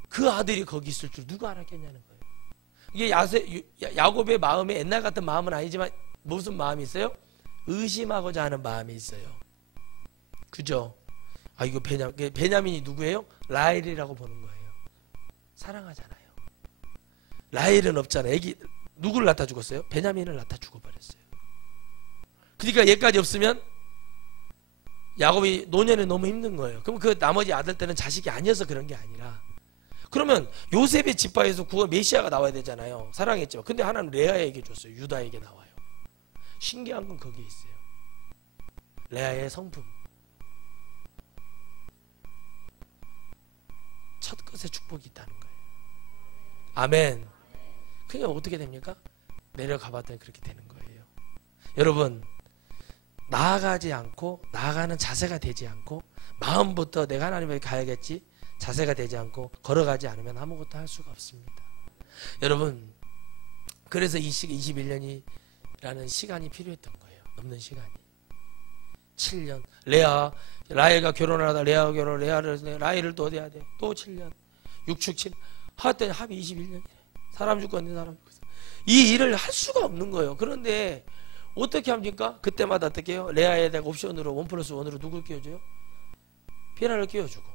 그 아들이 거기 있을 줄 누가 알았겠냐는 거예요. 이게 야곱의 마음에 옛날 같은 마음은 아니지만 무슨 마음이 있어요? 의심하고자 하는 마음이 있어요. 그죠? 이거 베냐민이 누구예요? 라헬이라고 보는 거예요. 사랑하잖아요. 라헬은 없잖아요. 애기 누구를 낳다 죽었어요? 베냐민을 낳다 죽어버렸어요. 그러니까 얘까지 없으면 야곱이 노년에 너무 힘든 거예요. 그럼 그 나머지 아들들은 자식이 아니어서 그런 게 아니라, 그러면 요셉의 지파에서 메시아가 나와야 되잖아요. 사랑했죠. 근데 하나는 레아에게 줬어요. 유다에게 나와요. 신기한 건 거기에 있어요. 레아의 성품, 첫 것에 축복이 있다는 거예요. 아멘. 그러니까 어떻게 됩니까? 내려가 봤더니 그렇게 되는 거예요. 여러분, 나아가지 않고, 나아가는 자세가 되지 않고, 마음부터 내가 하나님에게 가야겠지 자세가 되지 않고 걸어가지 않으면 아무것도 할 수가 없습니다. 여러분, 그래서 이 21년이라는 시간이 필요했던 거예요. 넘는 시간이 7년. 레아 라헬과 결혼을 하다 레아가 결혼을 라헬을 또 어디 해야 돼? 또 7년 6축 7 하여튼 합이 21년이래. 사람 죽었네 사람 죽었어. 이 일을 할 수가 없는 거예요. 그런데 어떻게 합니까? 그때마다 어떻게 해요? 레아에다가 옵션으로 1+1으로 누굴 끼워줘요? 비라를 끼워주고,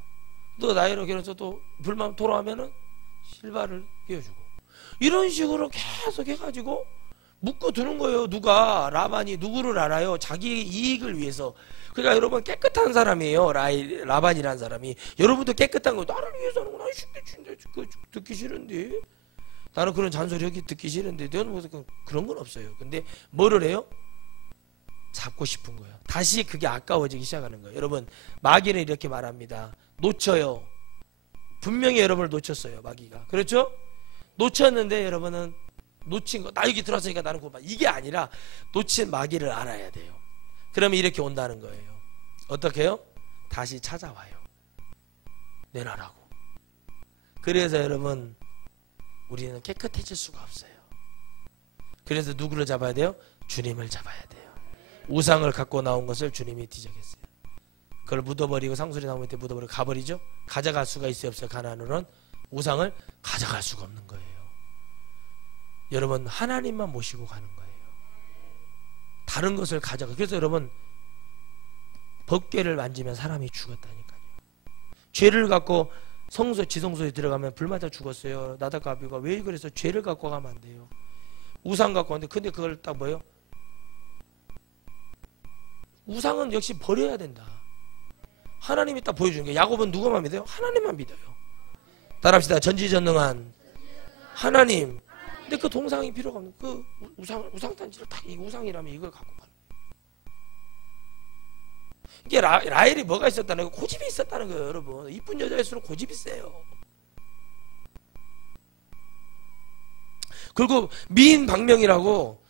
또 라헬을 결혼해서 또 불만 돌아오면은 실바를 끼워주고, 이런 식으로 계속 해가지고 묶어 두는 거예요. 누가? 라반이 누구를 알아요? 자기 이익을 위해서. 그러니까 여러분 깨끗한 사람이에요. 라반이라는 사람이. 여러분도 깨끗한 거 나를 위해서 하는 거 나 듣기 싫은데, 나는 그런 잔소리 듣기 싫은데, 너는 무슨 그런 건 없어요. 근데 뭐를 해요? 잡고 싶은 거예요. 다시 그게 아까워지기 시작하는 거예요. 여러분 마귀는 이렇게 말합니다. 놓쳐요. 분명히 여러분을 놓쳤어요. 마귀가. 그렇죠? 놓쳤는데 여러분은 놓친 거, 나 여기 들어왔으니까 나는 고마. 이게 아니라 놓친 마귀를 알아야 돼요. 그러면 이렇게 온다는 거예요. 어떻게 해요? 다시 찾아와요. 내놔라고. 그래서 여러분 우리는 깨끗해질 수가 없어요. 그래서 누구를 잡아야 돼요? 주님을 잡아야 돼요. 우상을 갖고 나온 것을 주님이 뒤적였어요. 그걸 묻어버리고, 상수리 나무 밑에 묻어버리고 가버리죠. 가져갈 수가 있어요 없어요? 가나안으로는 우상을 가져갈 수가 없는 거예요. 여러분 하나님만 모시고 가는 거예요. 다른 것을 가져가. 그래서 여러분 법궤를 만지면 사람이 죽었다니까요. 죄를 갖고 지성소에 들어가면 불 맞아 죽었어요. 나답과 아비후가. 왜 그래서 죄를 갖고 가면 안 돼요. 우상 갖고 왔는데, 근데 그걸 딱 뭐예요? 우상은 역시 버려야 된다. 하나님이 딱 보여주는 거예요. 야곱은 누구만 믿어요? 하나님만 믿어요. 따라합시다. 전지전능한 하나님. 근데 그 동상이 필요가 없는 그 우상단지를 딱, 이 우상이라면 이걸 갖고 가는 거예요. 이게 라헬이 뭐가 있었다는 거예요? 고집이 있었다는 거예요. 여러분 이쁜 여자일수록 고집이 세요. 그리고 미인 방명이라고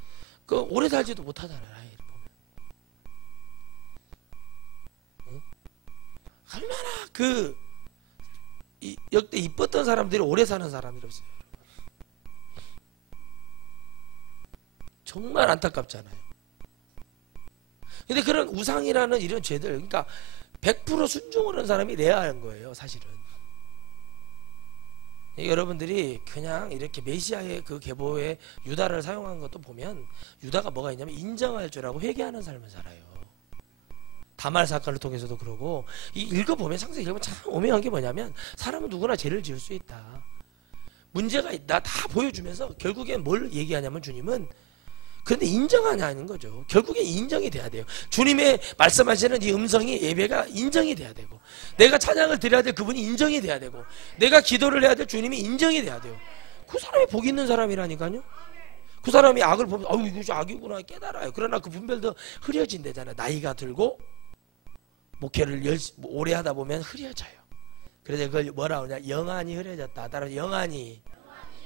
그 오래 살지도 못하잖아요. 라헬이 보면. 응? 얼마나 역대 이뻤던 사람들이 오래 사는 사람이었어요. 정말 안타깝잖아요. 근데 그런 우상이라는 이런 죄들, 그러니까 100% 순종을 하는 사람이 레아인 거예요. 사실은 여러분들이 그냥 이렇게 메시아의 그 계보에 유다를 사용한 것도 보면, 유다가 뭐가 있냐면 인정할 줄 알고 회개하는 삶을 살아요. 다말 사건을 통해서도 그러고, 읽어보면 상세히 읽어보면 참 오묘한 게 뭐냐면, 사람은 누구나 죄를 지을 수 있다, 문제가 있다 다 보여주면서 결국엔 뭘 얘기하냐면, 주님은 그런데 인정하냐는 거죠. 결국에 인정이 돼야 돼요. 주님의 말씀하시는 이 음성이, 예배가 인정이 돼야 되고, 내가 찬양을 드려야 될 그분이 인정이 돼야 되고, 내가 기도를 해야 될 주님이 인정이 돼야 돼요. 그 사람이 복 있는 사람이라니까요. 그 사람이 악을 보면 아유 이것이 악이구나 깨달아요. 그러나 그 분별도 흐려진대잖아요. 나이가 들고 목회를 오래 하다 보면 흐려져요. 그래서 그걸 뭐라 그러냐, 영안이 흐려졌다. 따라서 영안이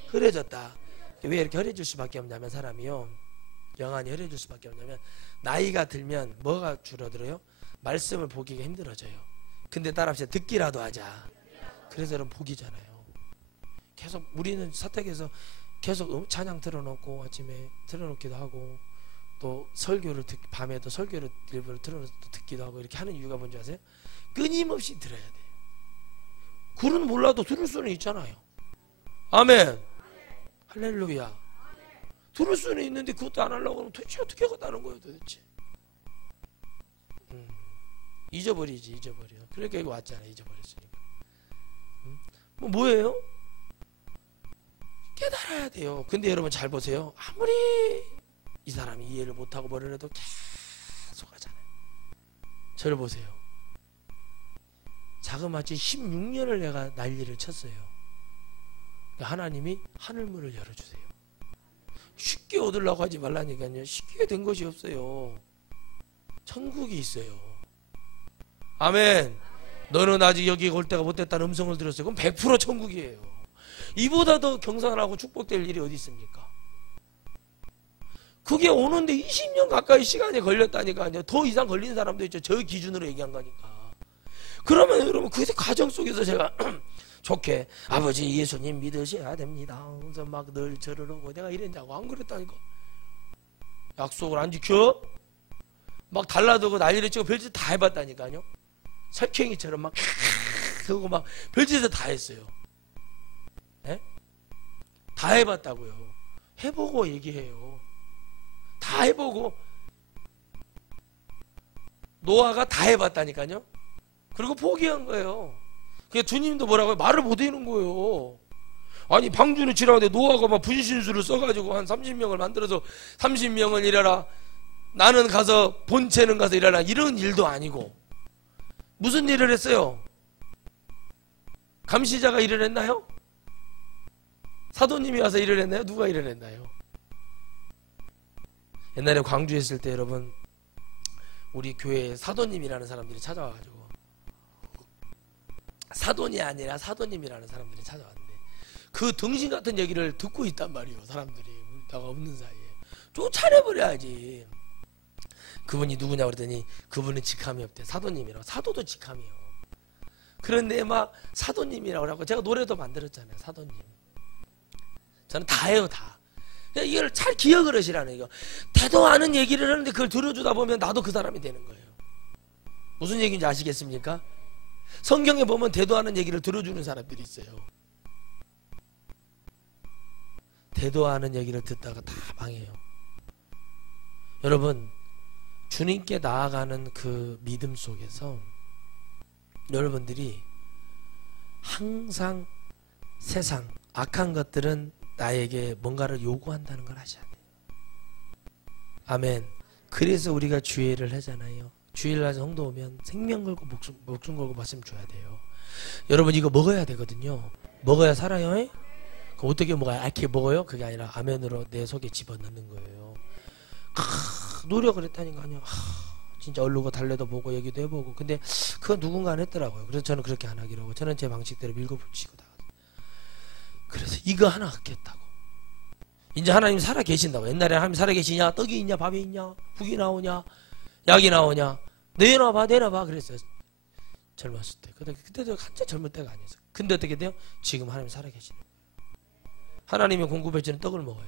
흐려졌다. 왜 이렇게 흐려질 수밖에 없냐면, 사람이요, 영안이 흐려질 수밖에 없냐면, 나이가 들면 뭐가 줄어들어요? 말씀을 보기가 힘들어져요. 근데 따라합시다. 듣기라도 하자. 그래서 여러분 복이잖아요. 계속 우리는 사택에서 계속 찬양 틀어놓고 아침에 틀어놓기도 하고, 또 설교를 밤에도 설교를 일부러 틀어놓고 듣기도 하고, 이렇게 하는 이유가 뭔지 아세요? 끊임없이 들어야 돼요. 글은 몰라도 들을 수는 있잖아요. 아멘. 할렐루야. 들을 수는 있는데 그것도 안 하려고 하면 도대체 어떻게 하겠다는 거예요 도대체. 잊어버려. 그러니까 이거 왔잖아. 잊어버렸으니까. 뭐예요? 깨달아야 돼요. 근데 여러분 잘 보세요. 아무리 이 사람이 이해를 못하고 뭐를 해도 계속 하잖아요. 저를 보세요. 자그마치 16년을 내가 난리를 쳤어요. 하나님이 하늘문을 열어주세요. 쉽게 얻으려고 하지 말라니까요. 쉽게 된 것이 없어요. 천국이 있어요. 아멘. 너는 아직 여기 올 때가 못됐다는 음성을 들었어요. 그럼 100% 천국이에요. 이보다 더 경선하고 축복될 일이 어디 있습니까? 그게 오는데 20년 가까이 시간이 걸렸다니까요. 더 이상 걸린 사람도 있죠. 저 기준으로 얘기한 거니까. 그러면 여러분 그 과정 속에서 제가 좋게 아버지 예수님 믿으셔야 됩니다. 그래서 막 늘 절을 하고, 내가 이랬냐고 안 그랬다니까. 약속을 안 지켜? 막 달라들고 난리를 치고 별짓 다 해봤다니까요. 설경이처럼 막 그러고 막 별짓을 다 했어요. 네? 다 해봤다고요. 해보고 얘기해요. 다 해보고. 노아가 다 해봤다니까요. 그리고 포기한 거예요. 그러니까 주님도 뭐라고요? 말을 못 해는 거예요. 아니 방주는 지나가는데 노아가 막 분신술을 써가지고 한 30명을 만들어서 30명을 일하라, 나는 가서 본체는 가서 일하라, 이런 일도 아니고 무슨 일을 했어요? 감시자가 일을 했나요? 사도님이 와서 일을 했나요? 누가 일을 했나요? 옛날에 광주에 있을 때 여러분, 우리 교회에 사도님이라는 사람들이 찾아와가지고, 사돈이 아니라 사도님이라는 사람들이 찾아왔는데 그 등신 같은 얘기를 듣고 있단 말이에요. 사람들이 내가 없는 사이에 쫓아내버려야지. 그분이 누구냐 그랬더니 그분은 직함이 없대. 사도님이라고. 사도도 직함이에요. 그런데 막 사도님이라고 하고, 제가 노래도 만들었잖아요. 사도님. 저는 다 해요. 다. 이걸 잘 기억을 하시라는 거. 대도 않은 얘기를 하는데 그걸 들어주다 보면 나도 그 사람이 되는 거예요. 무슨 얘기인지 아시겠습니까? 성경에 보면 대도 않은 얘기를 들어주는 사람들이 있어요. 대도 않은 얘기를 듣다가 다 망해요. 여러분, 주님께 나아가는 그 믿음 속에서 여러분들이 항상 세상 악한 것들은 나에게 뭔가를 요구한다는 걸 아셔야 돼요. 아멘. 그래서 우리가 주일을 하잖아요. 주일날 성도 오면 생명 걸고 목숨 걸고 말씀 줘야 돼요. 여러분 이거 먹어야 되거든요. 먹어야 살아요. 에? 그럼 어떻게 먹어요? 이렇게 먹어요? 그게 아니라 아멘으로 내 속에 집어넣는 거예요. 노력을 했다니까요. 진짜 얼르고 달래도 보고 얘기도 해보고. 근데 그건 누군가 안 했더라고요. 그래서 저는 그렇게 안 하기로 하고, 저는 제 방식대로 밀고붙이고 다. 그래서 이거 하나 갖겠다고. 이제 하나님 살아 계신다고. 옛날에 하나님 살아 계시냐? 떡이 있냐? 밥이 있냐? 국이 나오냐? 약이 나오냐? 내놔봐 그랬어요. 젊었을 때. 그때도 한참 젊을 때가 아니었어요. 근데 어떻게 돼요? 지금 하나님 살아 계시는 거예요. 하나님이 공급해주는 떡을 먹어요.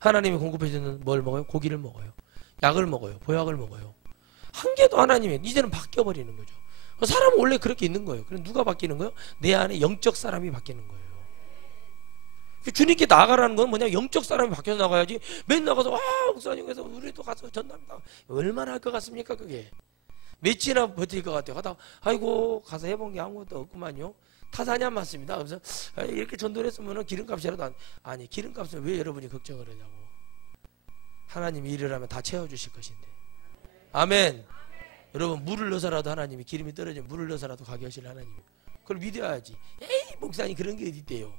하나님이 공급해주는 뭘 먹어요? 고기를 먹어요. 약을 먹어요. 보약을 먹어요. 한 개도 하나님의, 이제는 바뀌어버리는 거죠. 사람은 원래 그렇게 있는 거예요. 그럼 누가 바뀌는 거예요? 내 안에 영적 사람이 바뀌는 거예요. 주님께 나가라는 건 뭐냐? 영적 사람이 바뀌어 나가야지. 맨 나가서 목사님께서 우리도 가서 전담다. 얼마나 할 것 같습니까? 그게 며칠이나 버틸 것 같아요. 하다 아이고 가서 해본 게 아무것도 없구만요. 타산이 맞습니다. 그래서 이렇게 전도를 했으면 기름값이라도 아니 기름값을 왜 여러분이 걱정을 하냐고. 하나님이 일을 하면 다 채워주실 것인데. 아멘. 여러분 물을 넣어서라도 하나님이, 기름이 떨어지면 물을 넣어서라도 가게 하실 하나님, 그걸 믿어야지. 에이 목사님 그런 게 어디 있대요.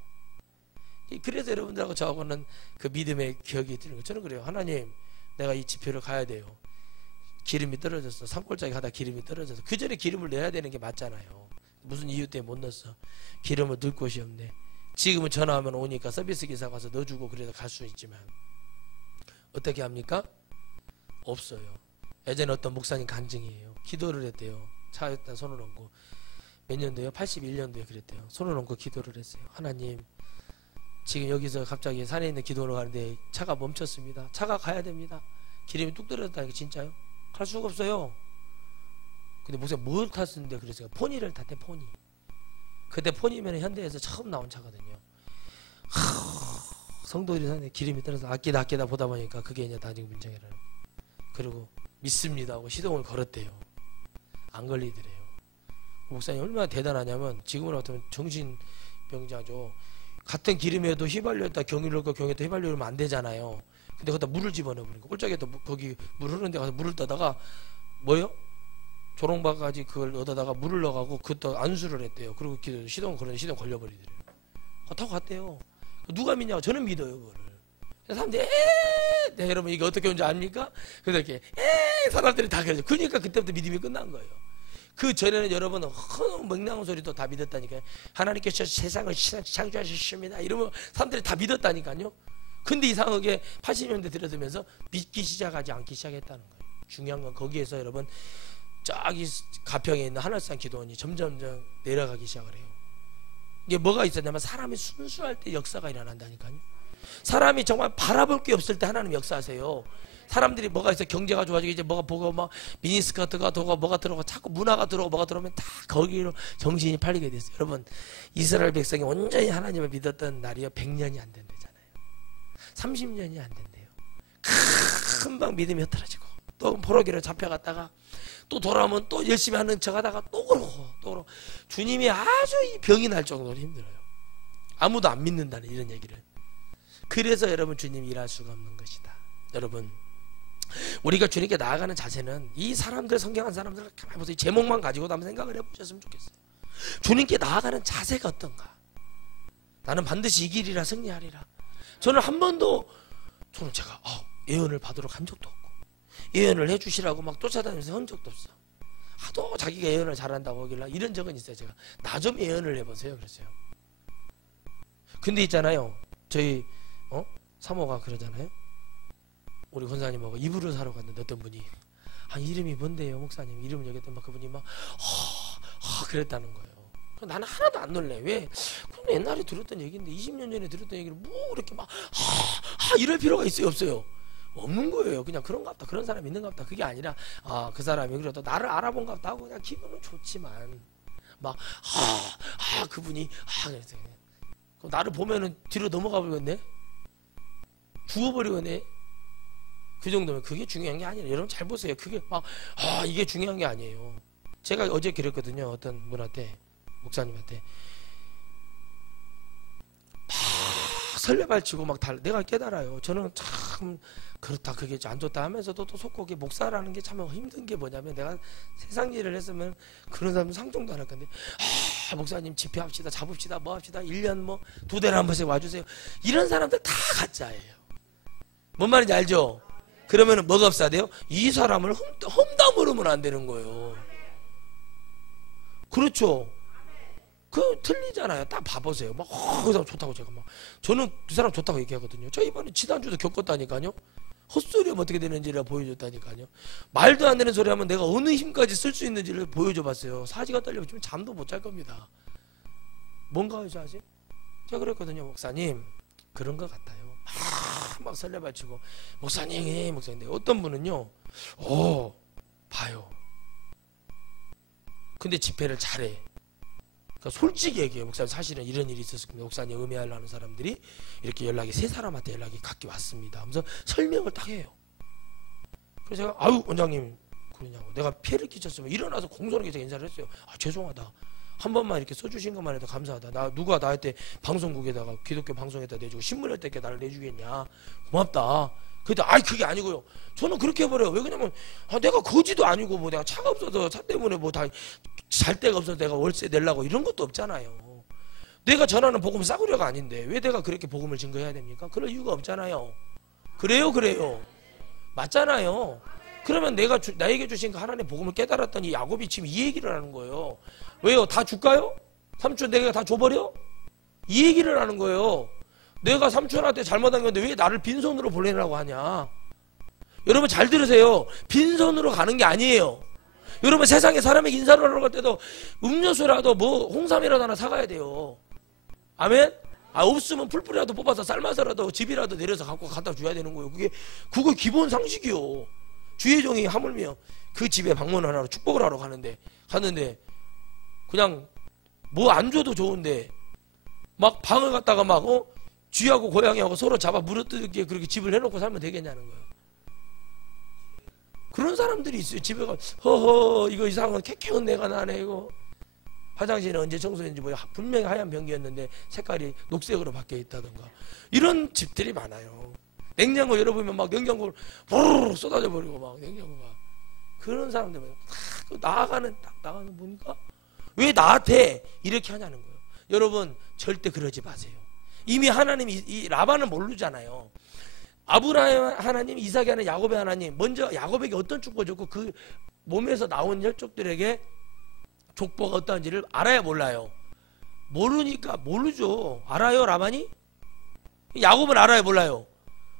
그래서 여러분들하고 저하고는 그 믿음의 기억이 드는 거예요. 저는 그래요. 하나님 내가 이 지표를 가야 돼요. 기름이 떨어졌어. 산골짜기 가다 기름이 떨어져서 그 전에 기름을 넣어야 되는 게 맞잖아요. 무슨 이유 때문에 못 넣었어. 기름을 넣을 곳이 없네. 지금은 전화하면 오니까 서비스 기사가 와서 넣어주고 그래서 갈 수 있지만 어떻게 합니까? 없어요. 예전에 어떤 목사님 간증이에요. 기도를 했대요. 차에다 손을 얹고. 몇 년도요? 81년도에 그랬대요. 손을 얹고 기도를 했어요. 하나님 지금 여기서 갑자기 산에 있는 기도로 가는데 차가 멈췄습니다. 차가 가야 됩니다. 기름이 뚝 떨어졌다는 게 진짜요? 갈 수가 없어요. 근데 목사님 뭘 탔는데 그랬어요? 포니를 탔대. 포니. 그때 포니면 현대에서 처음 나온 차거든요. 성도들이 사는데 기름이 떨어져서 아끼다 보다 보니까 그게 이제 나중에 문제가 일어나요. 그리고 믿습니다 하고 시동을 걸었대요. 안 걸리더래요. 목사님 얼마나 대단하냐면 지금으로 같으면 정신병자죠. 같은 기름에도 휘발유에다 경유를 넣고 경유에다 휘발유를 넣으면 안 되잖아요. 근데 거기다 물을 집어넣어버린 거. 꼴짝에다 거기 물 흐르는 데 가서 물을 떠다가 뭐요? 조롱바가지 그걸 얻어다가 물을 넣어가고 그것도 안수를 했대요. 그리고 시동 걸었는데 시동 걸려버리더래요. 타고 갔대요. 누가 믿냐고. 저는 믿어요 그거를. 사람들이 네, 여러분 이게 어떻게 온지 압니까? 그래서 이렇게 사람들이 다 그러죠. 그러니까 그때부터 믿음이 끝난 거예요. 그 전에는 여러분은 맹랑한 소리도 다 믿었다니까요. 하나님께서 세상을 창조하셨습니다 이러면 사람들이 다 믿었다니까요. 근데 이상하게 80년대 들어서면서 믿기 시작하지 않기 시작했다는 거예요. 중요한 건 거기에서 여러분 저기 가평에 있는 하늘산 기도원이 점점 내려가기 시작을 해요. 이게 뭐가 있었냐면 사람이 순수할 때 역사가 일어난다니까요. 사람이 정말 바라볼 게 없을 때 하나님 역사하세요. 사람들이 뭐가 있어, 경제가 좋아지고 이제 뭐가 보고 막 미니스커트가 들어오고 뭐가 들어오고 자꾸 문화가 들어오고 뭐가 들어오면 다 거기로 정신이 팔리게 됐어요. 여러분, 이스라엘 백성이 온전히 하나님을 믿었던 날이요 100년이 안 된대잖아요. 30년이 안 된대요. 금방 믿음이 흐트러지고 또 포로기로 잡혀갔다가 또 돌아오면 또 열심히 하는 척하다가 또 그러고 주님이 아주 이 병이 날 정도로 힘들어요. 아무도 안 믿는다는 이런 얘기를. 그래서 여러분, 주님이 일할 수가 없는 것이다. 여러분, 우리가 주님께 나아가는 자세는 이 사람들, 성경한 사람들 가만히 보세요. 제목만 가지고도 한번 생각을 해보셨으면 좋겠어요. 주님께 나아가는 자세가 어떤가? 나는 반드시 이 길이라 승리하리라. 저는 한 번도, 저는 제가 예언을 받으러 간 적도 없고 예언을 해주시라고 막 쫓아다니면서 한 적도 없어. 하도 자기가 예언을 잘한다고 하길래 이런 적은 있어요. 제가 나 좀 예언을 해보세요 그랬어요. 근데 있잖아요, 저희 사모가 그러잖아요. 우리 권사님하고 이불을 사러 갔는데 어떤 분이 이름이 뭔데요 목사님, 이름을 얘기했더니 막 그분이 막 그랬다는 거예요. 나는 하나도 안 놀래. 왜? 그럼 옛날에 들었던 얘기인데 20년 전에 들었던 얘기를 뭐 이렇게 막 이럴 필요가 있어요 없어요? 없는 거예요. 그냥 그런가 보다, 그런 사람이 있는가 보다. 그게 아니라 그 사람이 그래도 나를 알아본가 보다 하고 그냥 기분은 좋지만 막 그분이 그랬어요. 나를 보면은 뒤로 넘어가 버리겠네, 죽어버리겠네. 그 정도면 그게 중요한 게 아니라, 여러분 잘 보세요. 그게 막 이게 중요한 게 아니에요. 제가 어제 그랬거든요. 어떤 분한테, 목사님한테 막 설레발치고 막 내가 깨달아요. 저는 참 그렇다, 그게 안 좋다 하면서도 또 속고게 목사라는 게 참 힘든 게 뭐냐면, 내가 세상 일을 했으면 그런 사람은 상종도 안 할 건데 목사님 집회합시다, 잡읍시다, 뭐 합시다, 1년 뭐 2달에 한 번씩 와주세요. 이런 사람들 다 가짜예요. 뭔 말인지 알죠? 그러면은 뭐가 없어야 돼요? 이 사람을 험담으로면 안 되는 거예요. 그렇죠? 그 틀리잖아요. 딱 봐보세요. 막 그 사람 좋다고 제가 막, 저는 그 사람 좋다고 얘기하거든요. 저 이번에 지난주도 겪었다니까요. 헛소리하면 어떻게 되는지를 보여줬다니까요. 말도 안 되는 소리 하면 내가 어느 힘까지 쓸 수 있는지를 보여줘 봤어요. 사지가 떨려면 잠도 못 잘 겁니다. 뭔가 하지 아세요? 제가 그랬거든요. 목사님 그런 것 같아요. 막 설레발치고 목사님 어떤 분은요 봐요. 근데 집회를 잘해. 그러니까 솔직히 얘기해요. 목사님 사실은 이런 일이 있었습니다. 목사님 음해하려는 사람들이 이렇게 연락이 3사람한테 연락이 각기 왔습니다 하면서 설명을 딱 해요. 그래서 제가 원장님 그러냐고, 내가 피해를 끼쳤으면 일어나서 공손하게 제가 인사를 했어요. 죄송하다, 한 번만 이렇게 써주신 것만 해도 감사하다. 누가 나한테 방송국에다가 기독교 방송에다 내주고 신문할 때 나를 내주겠냐, 고맙다. 그때 그게 아니고요. 저는 그렇게 해버려요. 왜 그러냐면 내가 거지도 아니고 뭐 내가 차가 없어서 차 때문에 뭐 다 잘 데가 없어서 내가 월세 내려고 이런 것도 없잖아요. 내가 전하는 복음 싸구려가 아닌데 왜 내가 그렇게 복음을 증거해야 됩니까? 그럴 이유가 없잖아요. 그래요 맞잖아요. 그러면 내가 나에게 주신 그 하나님의 복음을 깨달았더니 야곱이 지금 이 얘기를 하는 거예요. 왜요? 다 줄까요? 삼촌 내가 다 줘버려? 이 얘기를 하는 거예요. 내가 삼촌한테 잘못한 건데 왜 나를 빈손으로 보내라고 하냐. 여러분 잘 들으세요. 빈손으로 가는 게 아니에요. 여러분 세상에 사람에게 인사를 하러 갈 때도 음료수라도 뭐 홍삼이라도 하나 사가야 돼요. 아멘? 없으면 풀뿌리라도 뽑아서 삶아서라도 집이라도 내려서 갖다 줘야 되는 거예요. 그거 기본 상식이요. 주의 종이 하물며 그 집에 방문을 하러 축복을 하러 갔는데 그냥 뭐 안 줘도 좋은데 막 방을 갖다가 막 쥐하고 고양이하고 서로 잡아 물어뜯게 그렇게 집을 해놓고 살면 되겠냐는 거예요. 그런 사람들이 있어요. 집에 가 이거 이상한 캐캐한 내가 나네. 이거 화장실은 언제 청소했는지 분명히 하얀 변기였는데 색깔이 녹색으로 바뀌어 있다던가 이런 집들이 많아요. 냉장고 열어보면 막 냉장고를 부르르 쏟아져 버리고 막 냉장고가 그런 사람들 나가는 보니까 왜 나한테 이렇게 하냐는 거예요. 여러분 절대 그러지 마세요. 이미 하나님이 이 라반은 모르잖아요. 아브라함 하나님, 이삭의 하나님, 야곱의 하나님, 먼저 야곱에게 어떤 축복을 줬고 그 몸에서 나온 혈족들에게 족보가 어떤지를 알아야 몰라요. 모르니까 모르죠. 알아요 라반이? 야곱은 알아요 몰라요?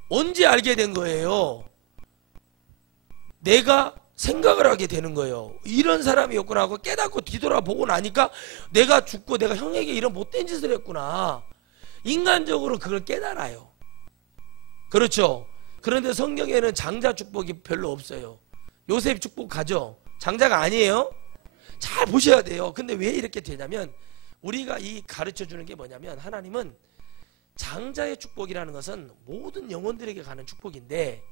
언제 알게 된 거예요? 내가 생각을 하게 되는 거예요. 이런 사람이었구나 하고 깨닫고 뒤돌아보고 나니까 내가 죽고 내가 형에게 이런 못된 짓을 했구나. 인간적으로 그걸 깨달아요. 그렇죠. 그런데 성경에는 장자 축복이 별로 없어요. 요셉 축복 가죠? 장자가 아니에요? 잘 보셔야 돼요. 근데 왜 이렇게 되냐면 우리가 이 가르쳐 주는 게 뭐냐면 하나님은 장자의 축복이라는 것은 모든 영혼들에게 가는 축복인데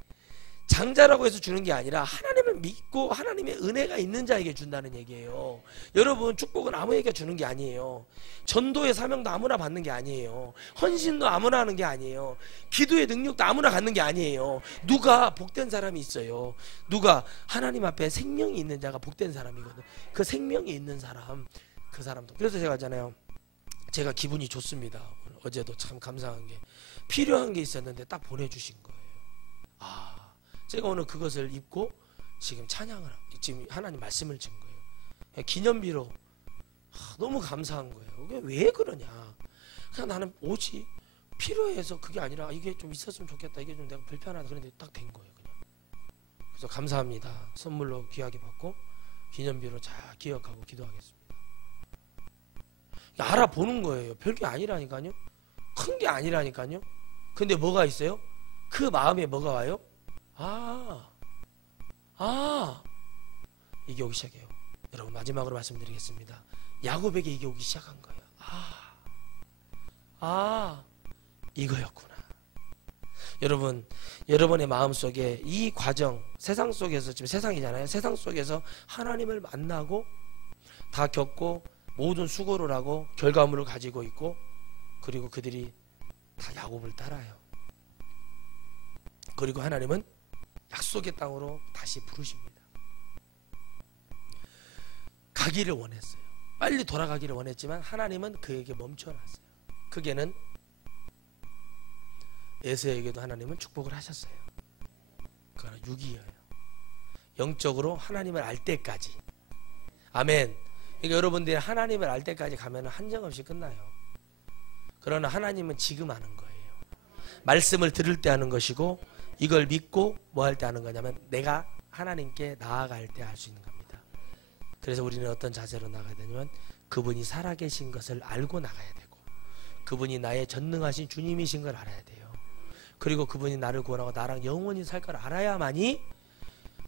장자라고 해서 주는 게 아니라 하나님을 믿고 하나님의 은혜가 있는 자에게 준다는 얘기예요. 여러분, 축복은 아무에게 주는 게 아니에요. 전도의 사명도 아무나 받는 게 아니에요. 헌신도 아무나 하는 게 아니에요. 기도의 능력도 아무나 갖는 게 아니에요. 누가 복된 사람이 있어요. 누가 하나님 앞에 생명이 있는 자가 복된 사람이거든. 그 생명이 있는 사람, 그 사람도. 그래서 제가 하잖아요, 제가 기분이 좋습니다. 어제도 참 감사한 게 필요한 게 있었는데 딱 보내주신 거예요. 제가 오늘 그것을 입고 지금 찬양을 하고 지금 하나님 말씀을 준 거예요. 기념비로 너무 감사한 거예요. 왜 그러냐? 그냥 나는 오지 필요해서 그게 아니라 이게 좀 있었으면 좋겠다. 이게 좀 내가 불편하다. 그런데 딱 된 거예요. 그냥. 그래서 감사합니다. 선물로 귀하게 받고 기념비로 잘 기억하고 기도하겠습니다. 알아보는 거예요. 별게 아니라니까요. 큰 게 아니라니까요. 근데 뭐가 있어요? 그 마음에 뭐가 와요? 이게 오기 시작해요. 여러분, 마지막으로 말씀드리겠습니다. 야곱에게 이게 오기 시작한 거예요. 이거였구나. 여러분, 여러분의 마음속에 이 과정, 세상 속에서, 지금 세상이잖아요. 세상 속에서 하나님을 만나고 다 겪고 모든 수고를 하고 결과물을 가지고 있고, 그리고 그들이 다 야곱을 따라요. 그리고 하나님은 약속의 땅으로 다시 부르십니다. 가기를 원했어요. 빨리 돌아가기를 원했지만 하나님은 그에게 멈춰놨어요. 그게는 에서에게도 하나님은 축복을 하셨어요. 그거는 유기예요. 영적으로 하나님을 알 때까지. 아멘. 그러니까 여러분들이 하나님을 알 때까지 가면 한정없이 끝나요. 그러나 하나님은 지금 하는 거예요. 말씀을 들을 때 하는 것이고, 이걸 믿고 뭐 할 때 하는 거냐면 내가 하나님께 나아갈 때 할 수 있는 겁니다. 그래서 우리는 어떤 자세로 나가야 되냐면 그분이 살아계신 것을 알고 나가야 되고, 그분이 나의 전능하신 주님이신 걸 알아야 돼요. 그리고 그분이 나를 구원하고 나랑 영원히 살 걸 알아야만이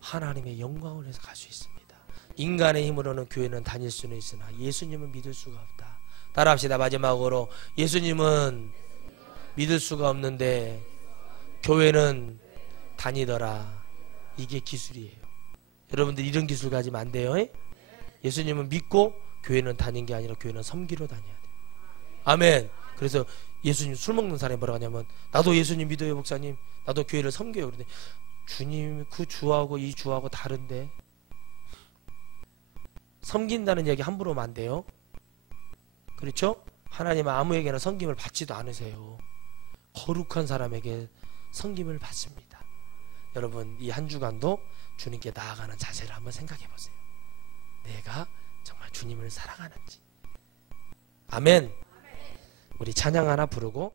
하나님의 영광을 위해서 갈 수 있습니다. 인간의 힘으로는 교회는 다닐 수는 있으나 예수님은 믿을 수가 없다. 따라합시다. 마지막으로, 예수님은 믿을 수가 없는데 교회는 다니더라. 이게 기술이에요. 여러분들 이런 기술 가지면 안 돼요. 예수님은 믿고 교회는 다닌 게 아니라 교회는 섬기러 다녀야 돼요. 아멘. 그래서 예수님 술 먹는 사람이 뭐라고 하냐면, 나도 예수님 믿어요 목사님, 나도 교회를 섬겨요. 그런데 주님 그 주하고 이 주하고 다른데, 섬긴다는 얘기 함부로 하면 안 돼요. 그렇죠? 하나님은 아무에게나 섬김을 받지도 않으세요. 거룩한 사람에게 섬김을 받습니다. 여러분, 이 한 주간도 주님께 나아가는 자세를 한번 생각해 보세요. 내가 정말 주님을 사랑하는지. 아멘. 우리 찬양 하나 부르고